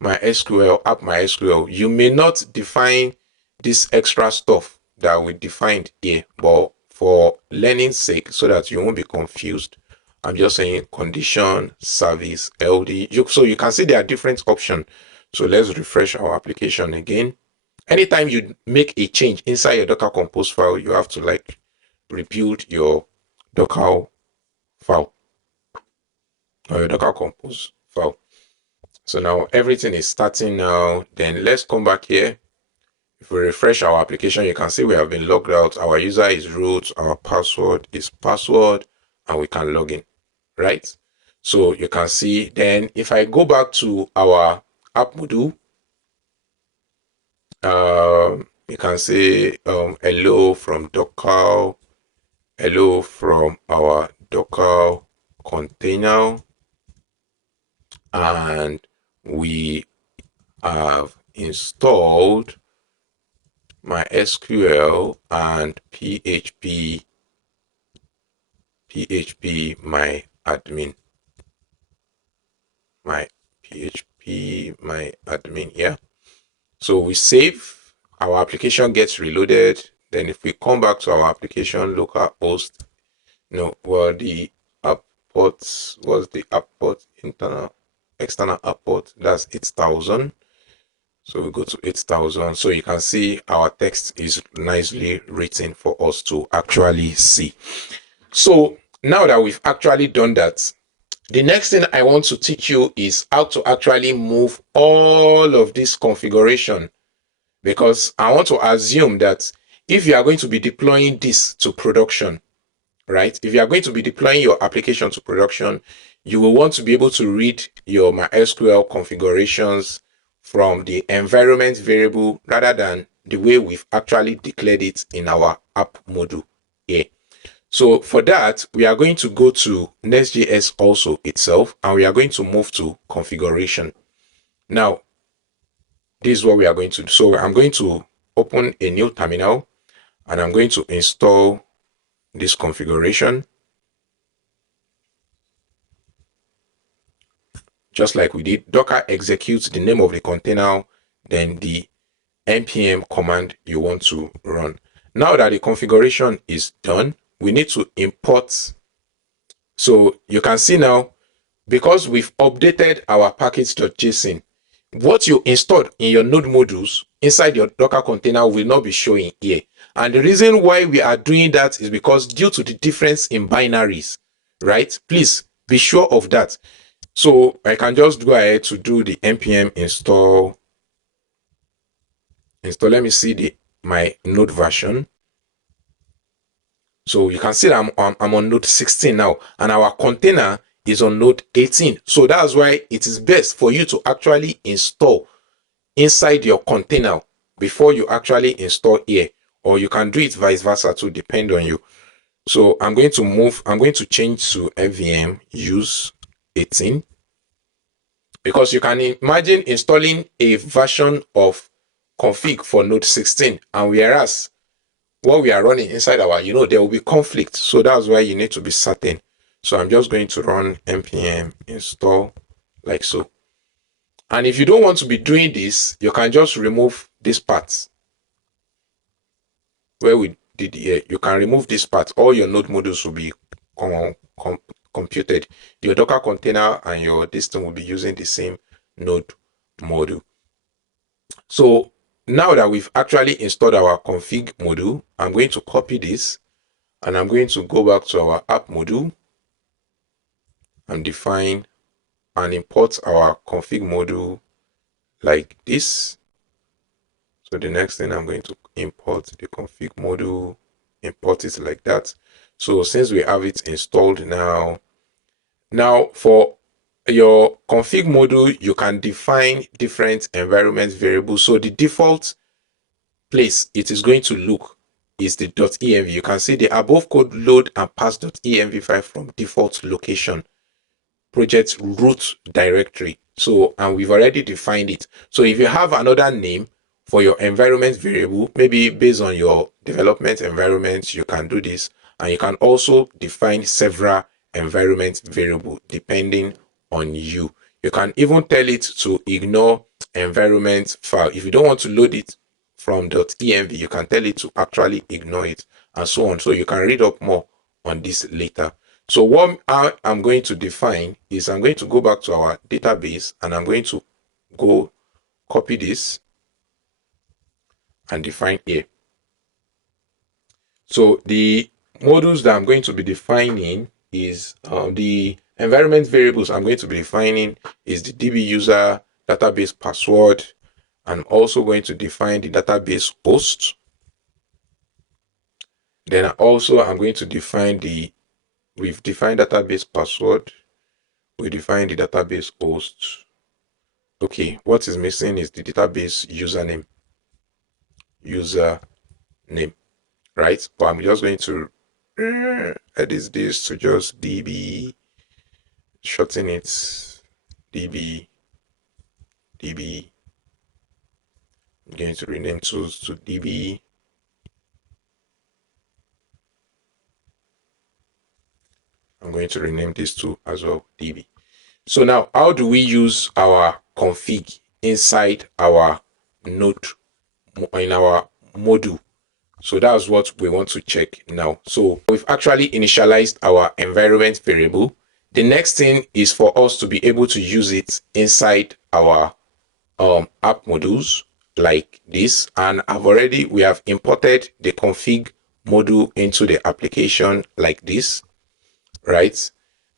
MySQL, app MySQL. You may not define this extra stuff that we defined here, but for learning's sake, so that you won't be confused, I'm just saying condition service LD. So you can see there are different options. So let's refresh our application again. Anytime you make a change inside your Docker Compose file, you have to like rebuild your Docker file or your Docker Compose file. So now everything is starting now. Then let's come back here. If we refresh our application, you can see we have been logged out. Our user is root, our password is password, and we can log in, right? So you can see then if I go back to our app module, you can say hello from Docker, hello from our Docker container, and we have installed MySQL and PhpMyAdmin. MyPhpMyAdmin, yeah. So we save, our application gets reloaded. Then if we come back to our application, localhost, the app port was the app port, external app port, that's 8000. So we go to 8000. So you can see our text is nicely written for us to actually see. So now that we've actually done that, the next thing I want to teach you is how to actually move all of this configuration, because I want to assume that if you are going to be deploying this to production, right? If you are going to be deploying your application to production, you will want to be able to read your MySQL configurations from the environment variable rather than the way we've actually declared it in our app module here. So for that, we are going to go to Nest.js also itself, and we are going to move to configuration. Now, this is what we are going to do. So I'm going to open a new terminal, and I'm going to install this configuration. Just like we did, Docker executes the name of the container, then the npm command you want to run. Now that the configuration is done, we need to import. So you can see now, because we've updated our package.json, what you installed in your node modules inside your Docker container will not be showing here. And the reason why we are doing that is because due to the difference in binaries, right? Please be sure of that. So I can just go ahead to do the npm install. Let me see my node version. So you can see that I'm on node 16 now, and our container is on node 18. So that's why it is best for you to actually install inside your container before you actually install here, or you can do it vice versa to depend on you. So I'm going to change to nvm use 18, because you can imagine installing a version of config for node 16, and whereas what we are running inside there will be conflict. So that's why you need to be certain. So I'm just going to run npm install like so. And if you don't want to be doing this, you can just remove this part where we did here. You can remove this part. All your node modules will be computed. Your Docker container and your system will be using the same node module. So now that we've actually installed our config module, I'm going to copy this, and I'm going to go back to our app module and define and import our config module like this. So the next thing, I'm going to import the config module, import it like that. So since we have it installed now for your config module, you can define different environment variables. So the default place it is going to look is the .env. You can see the above code load and pass .env file from default location, project root directory. So, and we've already defined it. So if you have another name for your environment variable, maybe based on your development environment, you can do this. And you can also define several environment variable depending on you. You can even tell it to ignore environment file. If you don't want to load it from .env, you can tell it to actually ignore it, and so on. So you can read up more on this later. So what I'm going to define is I'm going to go back to our database and I'm going to go copy this and define here. So the modules that I'm going to be defining is the environment variables I'm going to be defining is the DB user database password. I'm also going to define the database host. Then I'm going to define we've defined database password. We define the database host. Okay, what is missing is the database username. Right? But I'm just going to edit this to just DB, shorten it, DB. I'm going to rename tools to DB. I'm going to rename this tool as well, DB. So now, how do we use our config inside our node, in our module? So that's what we want to check now. So we've actually initialized our environment variable. The next thing is for us to be able to use it inside our app modules like this. And we have imported the config module into the application like this, right?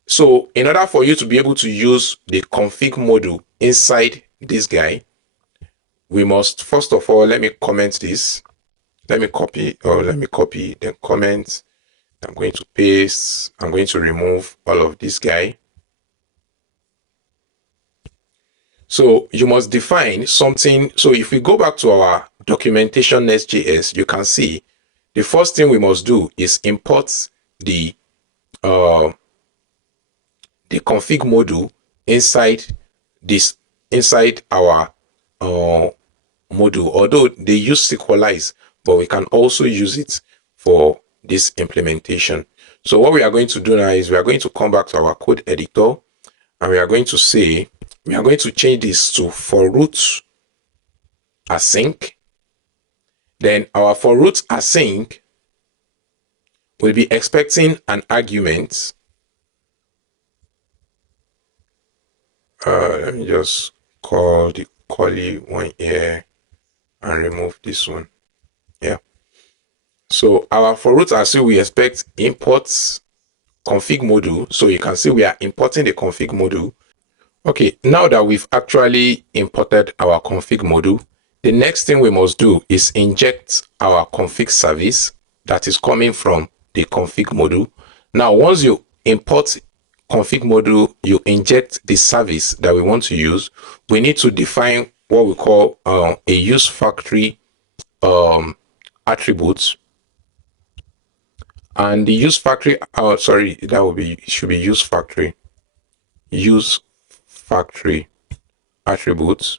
So in order for you to be able to use the config module inside this guy, we must, first of all, let me comment this. Let me copy, then comment. I'm going to paste. I'm going to remove all of this guy. So you must define something. So if we go back to our documentation Nest.js, you can see the first thing we must do is import the config module inside our module. Although they use SQLize, but we can also use it for this implementation. So what we are going to do now is we are going to come back to our code editor and we are going to say, we are going to change this to for root async. Then our for root async will be expecting an argument. Let me just call the curly one here and remove this one. Yeah. So our for root async, we expect imports config module. So you can see we are importing the config module. Okay, now that we've actually imported our config module, the next thing we must do is inject our config service that is coming from the config module. Now, once you import config module, you inject the service that we want to use. We need to define what we call a use factory attribute. And the use factory, should be use factory attributes.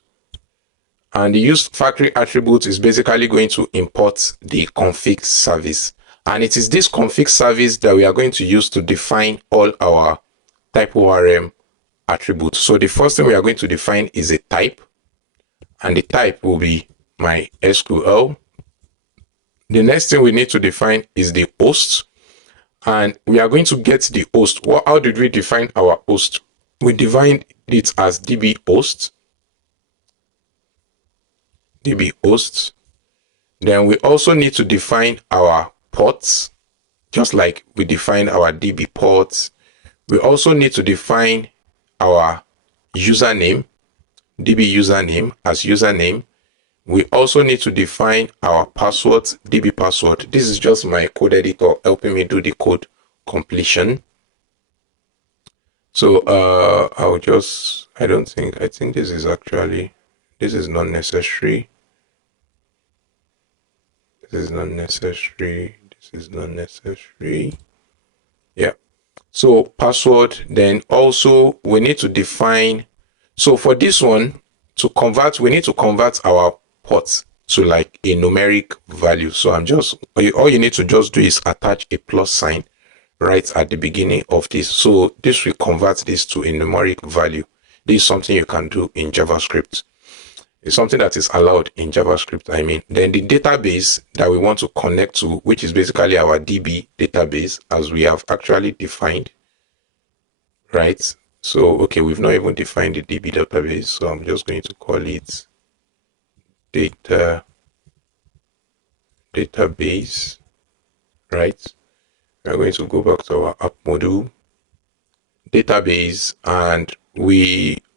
And the use factory attribute is basically going to import the config service. And it is this config service that we are going to use to define all our type ORM attributes. So the first thing we are going to define is a type. And the type will be MySQL. The next thing we need to define is the host. And we are going to get the host. How did we define our host? We defined it as DB host. Then we also need to define our ports, just like we define our DB ports. We also need to define our username, DB username as username. We also need to define our password, DB password. This is just my code editor helping me do the code completion. So I think this is not necessary. This is not necessary. Yeah. So password, then also we need to define. So for this one to convert, we need to convert our port to like a numeric value. So all you need to just do is attach a plus sign right at the beginning of this. So this will convert this to a numeric value. This is something you can do in JavaScript. It's something that is allowed in JavaScript, I mean. Then the database that we want to connect to, which is basically our DB database, as we have actually defined. right? So, okay, we've not even defined the DB database, so I'm just going to call it database, right? We're going to go back to our app module, database, and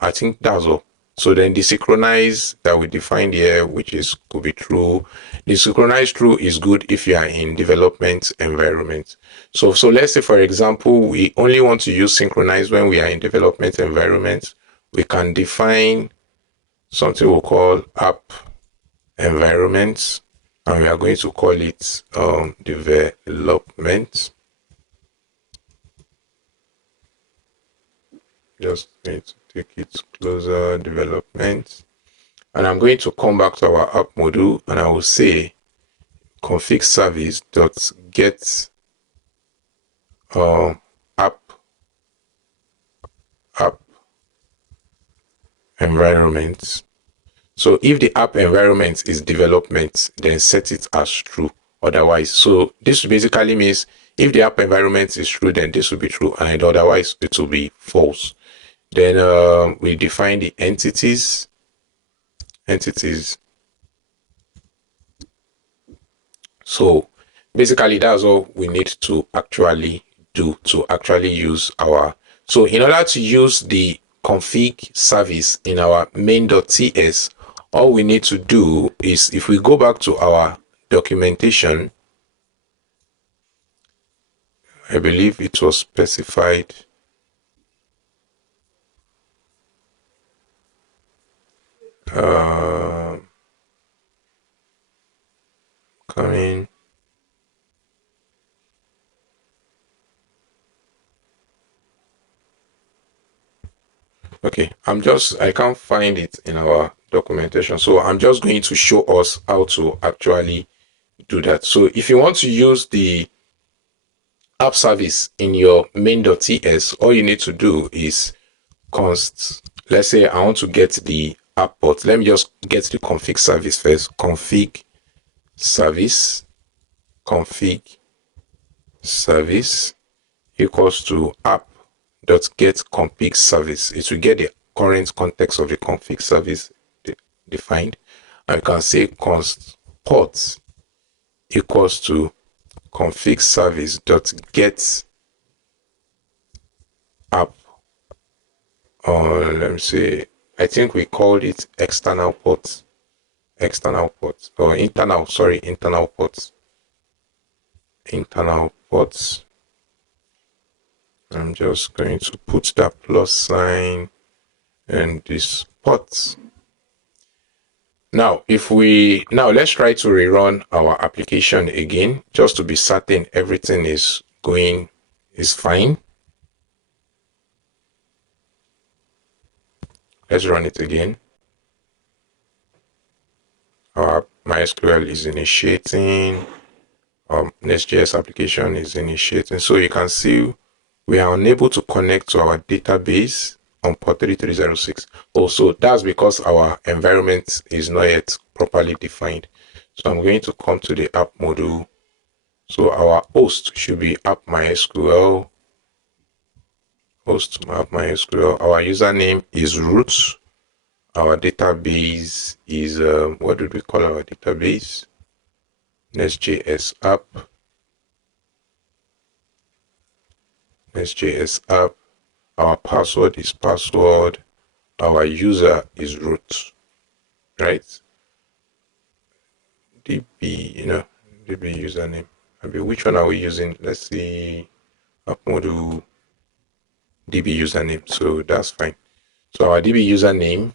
I think that's all. So then the synchronize that we defined here, which is could be true. The synchronize true is good if you are in development environment. So let's say, for example, we only want to use synchronize when we are in development environment. We can define something we'll call app environment, and we are going to call it development. Just going to take it closer, development. And I'm going to come back to our app module, and I will say config service dot get app environment. So if the app environment is development, then set it as true. Otherwise, so this basically means if the app environment is true, then this will be true, and otherwise it will be false. Then we define the entities. So basically, that's all we need to actually do to actually use our. So in order to use the config service in our main.ts, all we need to do is, if we go back to our documentation, I believe it was specified. Coming. Okay, I can't find it in our documentation. So I'm just going to show us how to actually do that. So if you want to use the app service in your main.ts, all you need to do is const. Let's say I want to get the app port. Let me just get the config service first. Config service equals to app.get config service. It will get the current context of the config service defined. And you can say const port equals to config service dot get app. Let me see. I think we called it external ports or internal ports. I'm just going to put that plus sign and this port. Now let's try to rerun our application again, just to be certain everything is fine. Let's run it again. Our MySQL is initiating. NestJS application is initiating. So you can see we are unable to connect to our database on port 3306. Also, that's because our environment is not yet properly defined. So I'm going to come to the app module. So our host should be app MySQL. Host app MySQL. Our username is root. Our database is what did we call our database? NestJS app. NestJS app. Our password is password. Our user is root, right? DB username. Which one are we using? Let's see. App module DB username. So that's fine. So our DB username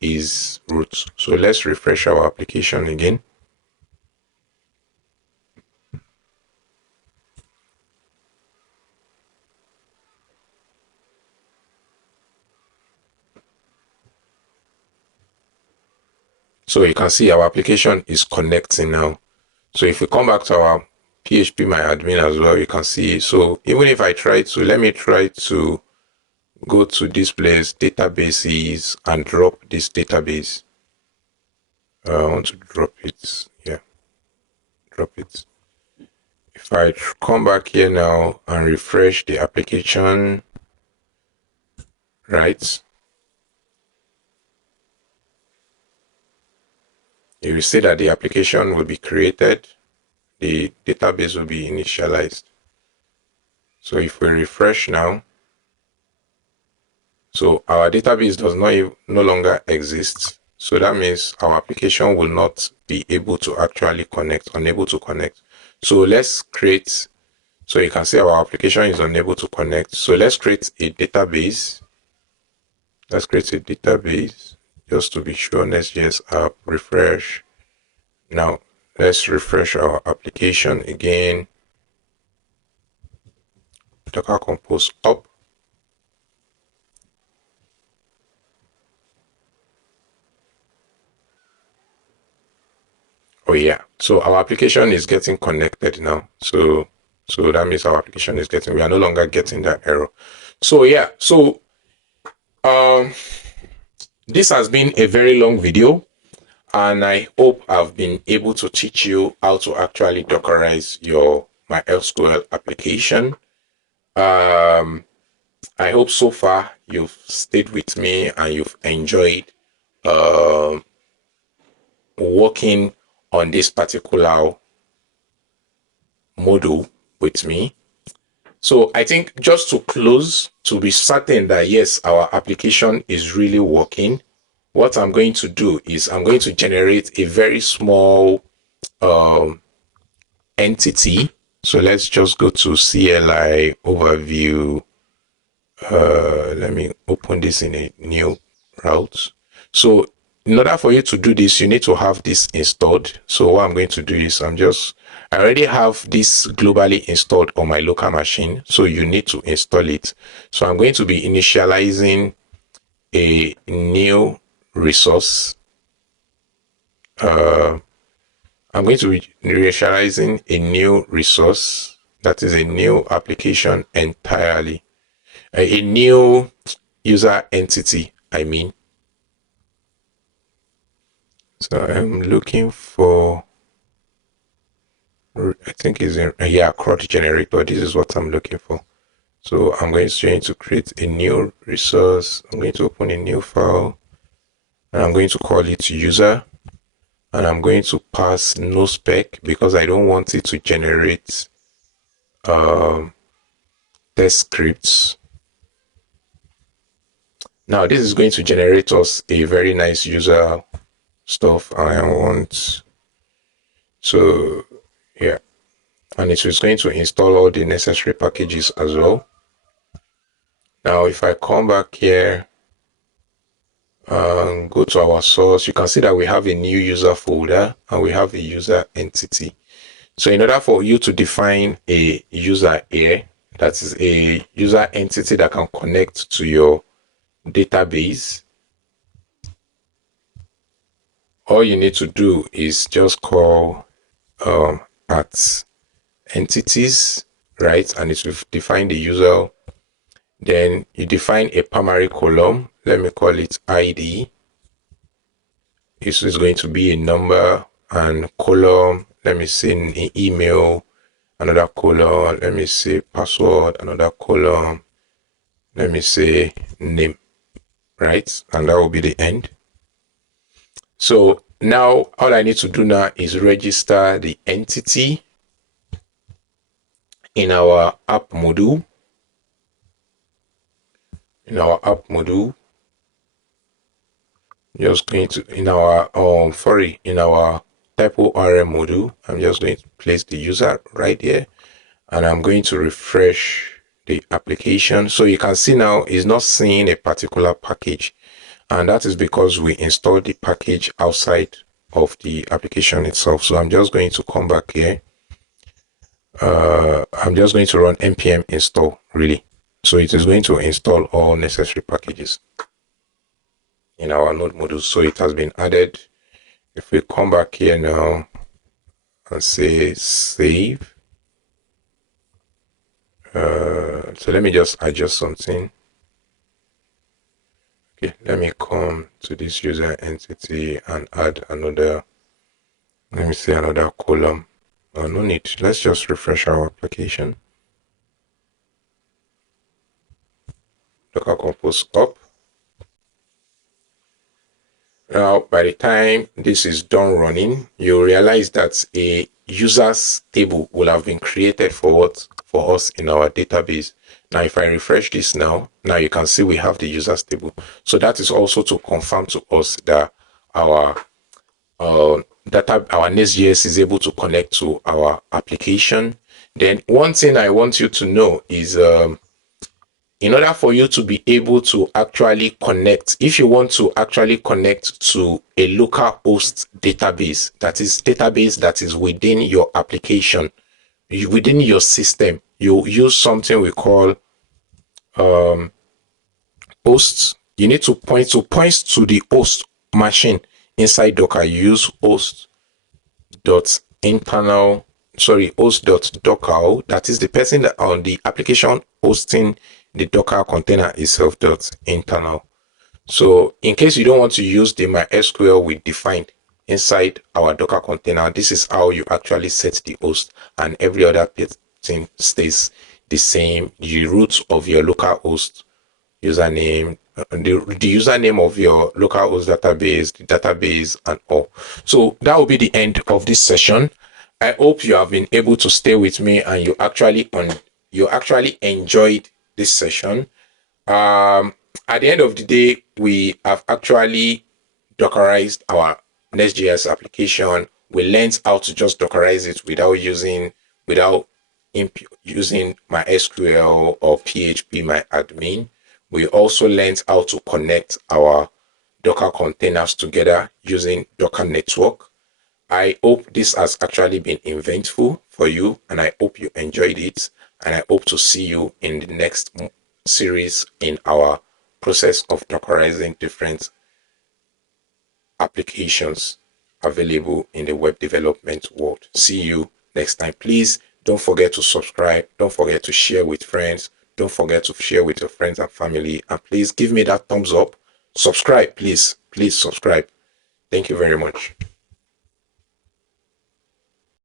is root. So let's refresh our application again. So you can see our application is connecting now. So if we come back to our PhpMyAdmin as well, you can see. So even if I let me try to go to this place, databases, and drop this database. I want to drop it. Yeah, drop it. If I come back here now and refresh the application, right? You will see that the application will be created, the database will be initialized. So if we refresh now, so our database does not no longer exist. So that means our application will not be able to actually connect, unable to connect. So let's create, so you can see our application is unable to connect. So let's create a database. Let's create a database just to be sure. NestJS app, refresh. Now let's refresh our application again. Docker compose up. Oh yeah, so our application is getting connected now. So that means our application is getting, we are no longer getting that error. So yeah, so um this has been a very long video, and I hope I've been able to teach you how to actually Dockerize your MySQL application. I hope so far you've stayed with me and you've enjoyed working on this particular module with me. So I think just to close, to be certain that yes, our application is really working, what I'm going to do is I'm going to generate a very small entity. So let's just go to CLI overview. Let me open this in a new route. So in order for you to do this, you need to have this installed. So what I'm going to do is I already have this globally installed on my local machine. So you need to install it. So I'm going to be initializing a new resource. I'm going to be initializing a new resource, that is a new application entirely, a new user entity, I mean. So I'm looking for, I think it's in, yeah, CRUD generator. This is what I'm looking for. So I'm going to create a new resource. I'm going to open a new file, and I'm going to call it user, and I'm going to pass no spec because I don't want it to generate test scripts. Now this is going to generate us a very nice user stuff I want. So yeah, and it is going to install all the necessary packages as well. Now if I come back here and go to our source, you can see that we have a new user folder and we have a user entity. So in order for you to define a user here, that is a user entity that can connect to your database, all you need to do is just call at entities, right? And it will define the user. Then you define a primary column. Let me call it ID. This is going to be a number, and column, let me say an email, another column, let me say password, another column, let me say name, right? And that will be the end. So now all I need to do now is register the entity in our app module. Just going to in our type ORM module, I'm just going to place the user right here, and I'm going to refresh the application. So you can see now it's not seeing a particular package, and that is because we installed the package outside of the application itself. So I'm just going to come back here. I'm just going to run npm install really. So it is going to install all necessary packages in our node module. So it has been added. If we come back here now and say save, so let me just adjust something. Okay, let me come to this user entity and add another, let me say another column. No need, let's just refresh our application. Docker Compose up. Now, by the time this is done running, you realize that a users table will have been created for us in our database. Now, if I refresh this now you can see we have the users table. So that is also to confirm to us that our our NestJS is able to connect to our application. Then one thing I want you to know is in order for you to be able to actually connect, if you want to actually connect to a local host database, that is within your application, within your system, you use something we call hosts. You need to point to the host machine inside Docker. You use host.docker, that is the person that on the application hosting the Docker container itself, .internal. So in case you don't want to use the MySQL we defined inside our Docker container, this is how you actually set the host, and every other thing stays the same. The root of your local host username, the username of your local host database, the database, and all. So that will be the end of this session. I hope you have been able to stay with me and you actually enjoyed this session. At the end of the day, we have actually Dockerized our Nest.js application. We learned how to just Dockerize it without using MySQL or PhpMyAdmin. We also learned how to connect our Docker containers together using Docker Network. I hope this has actually been eventful for you, and I hope you enjoyed it, and I hope to see you in the next series in our process of Dockerizing different applications available in the web development world. See you next time. Please don't forget to subscribe. Don't forget to share with friends. Don't forget to share with your friends and family. And please give me that thumbs up. Subscribe, please. Please subscribe. Thank you very much.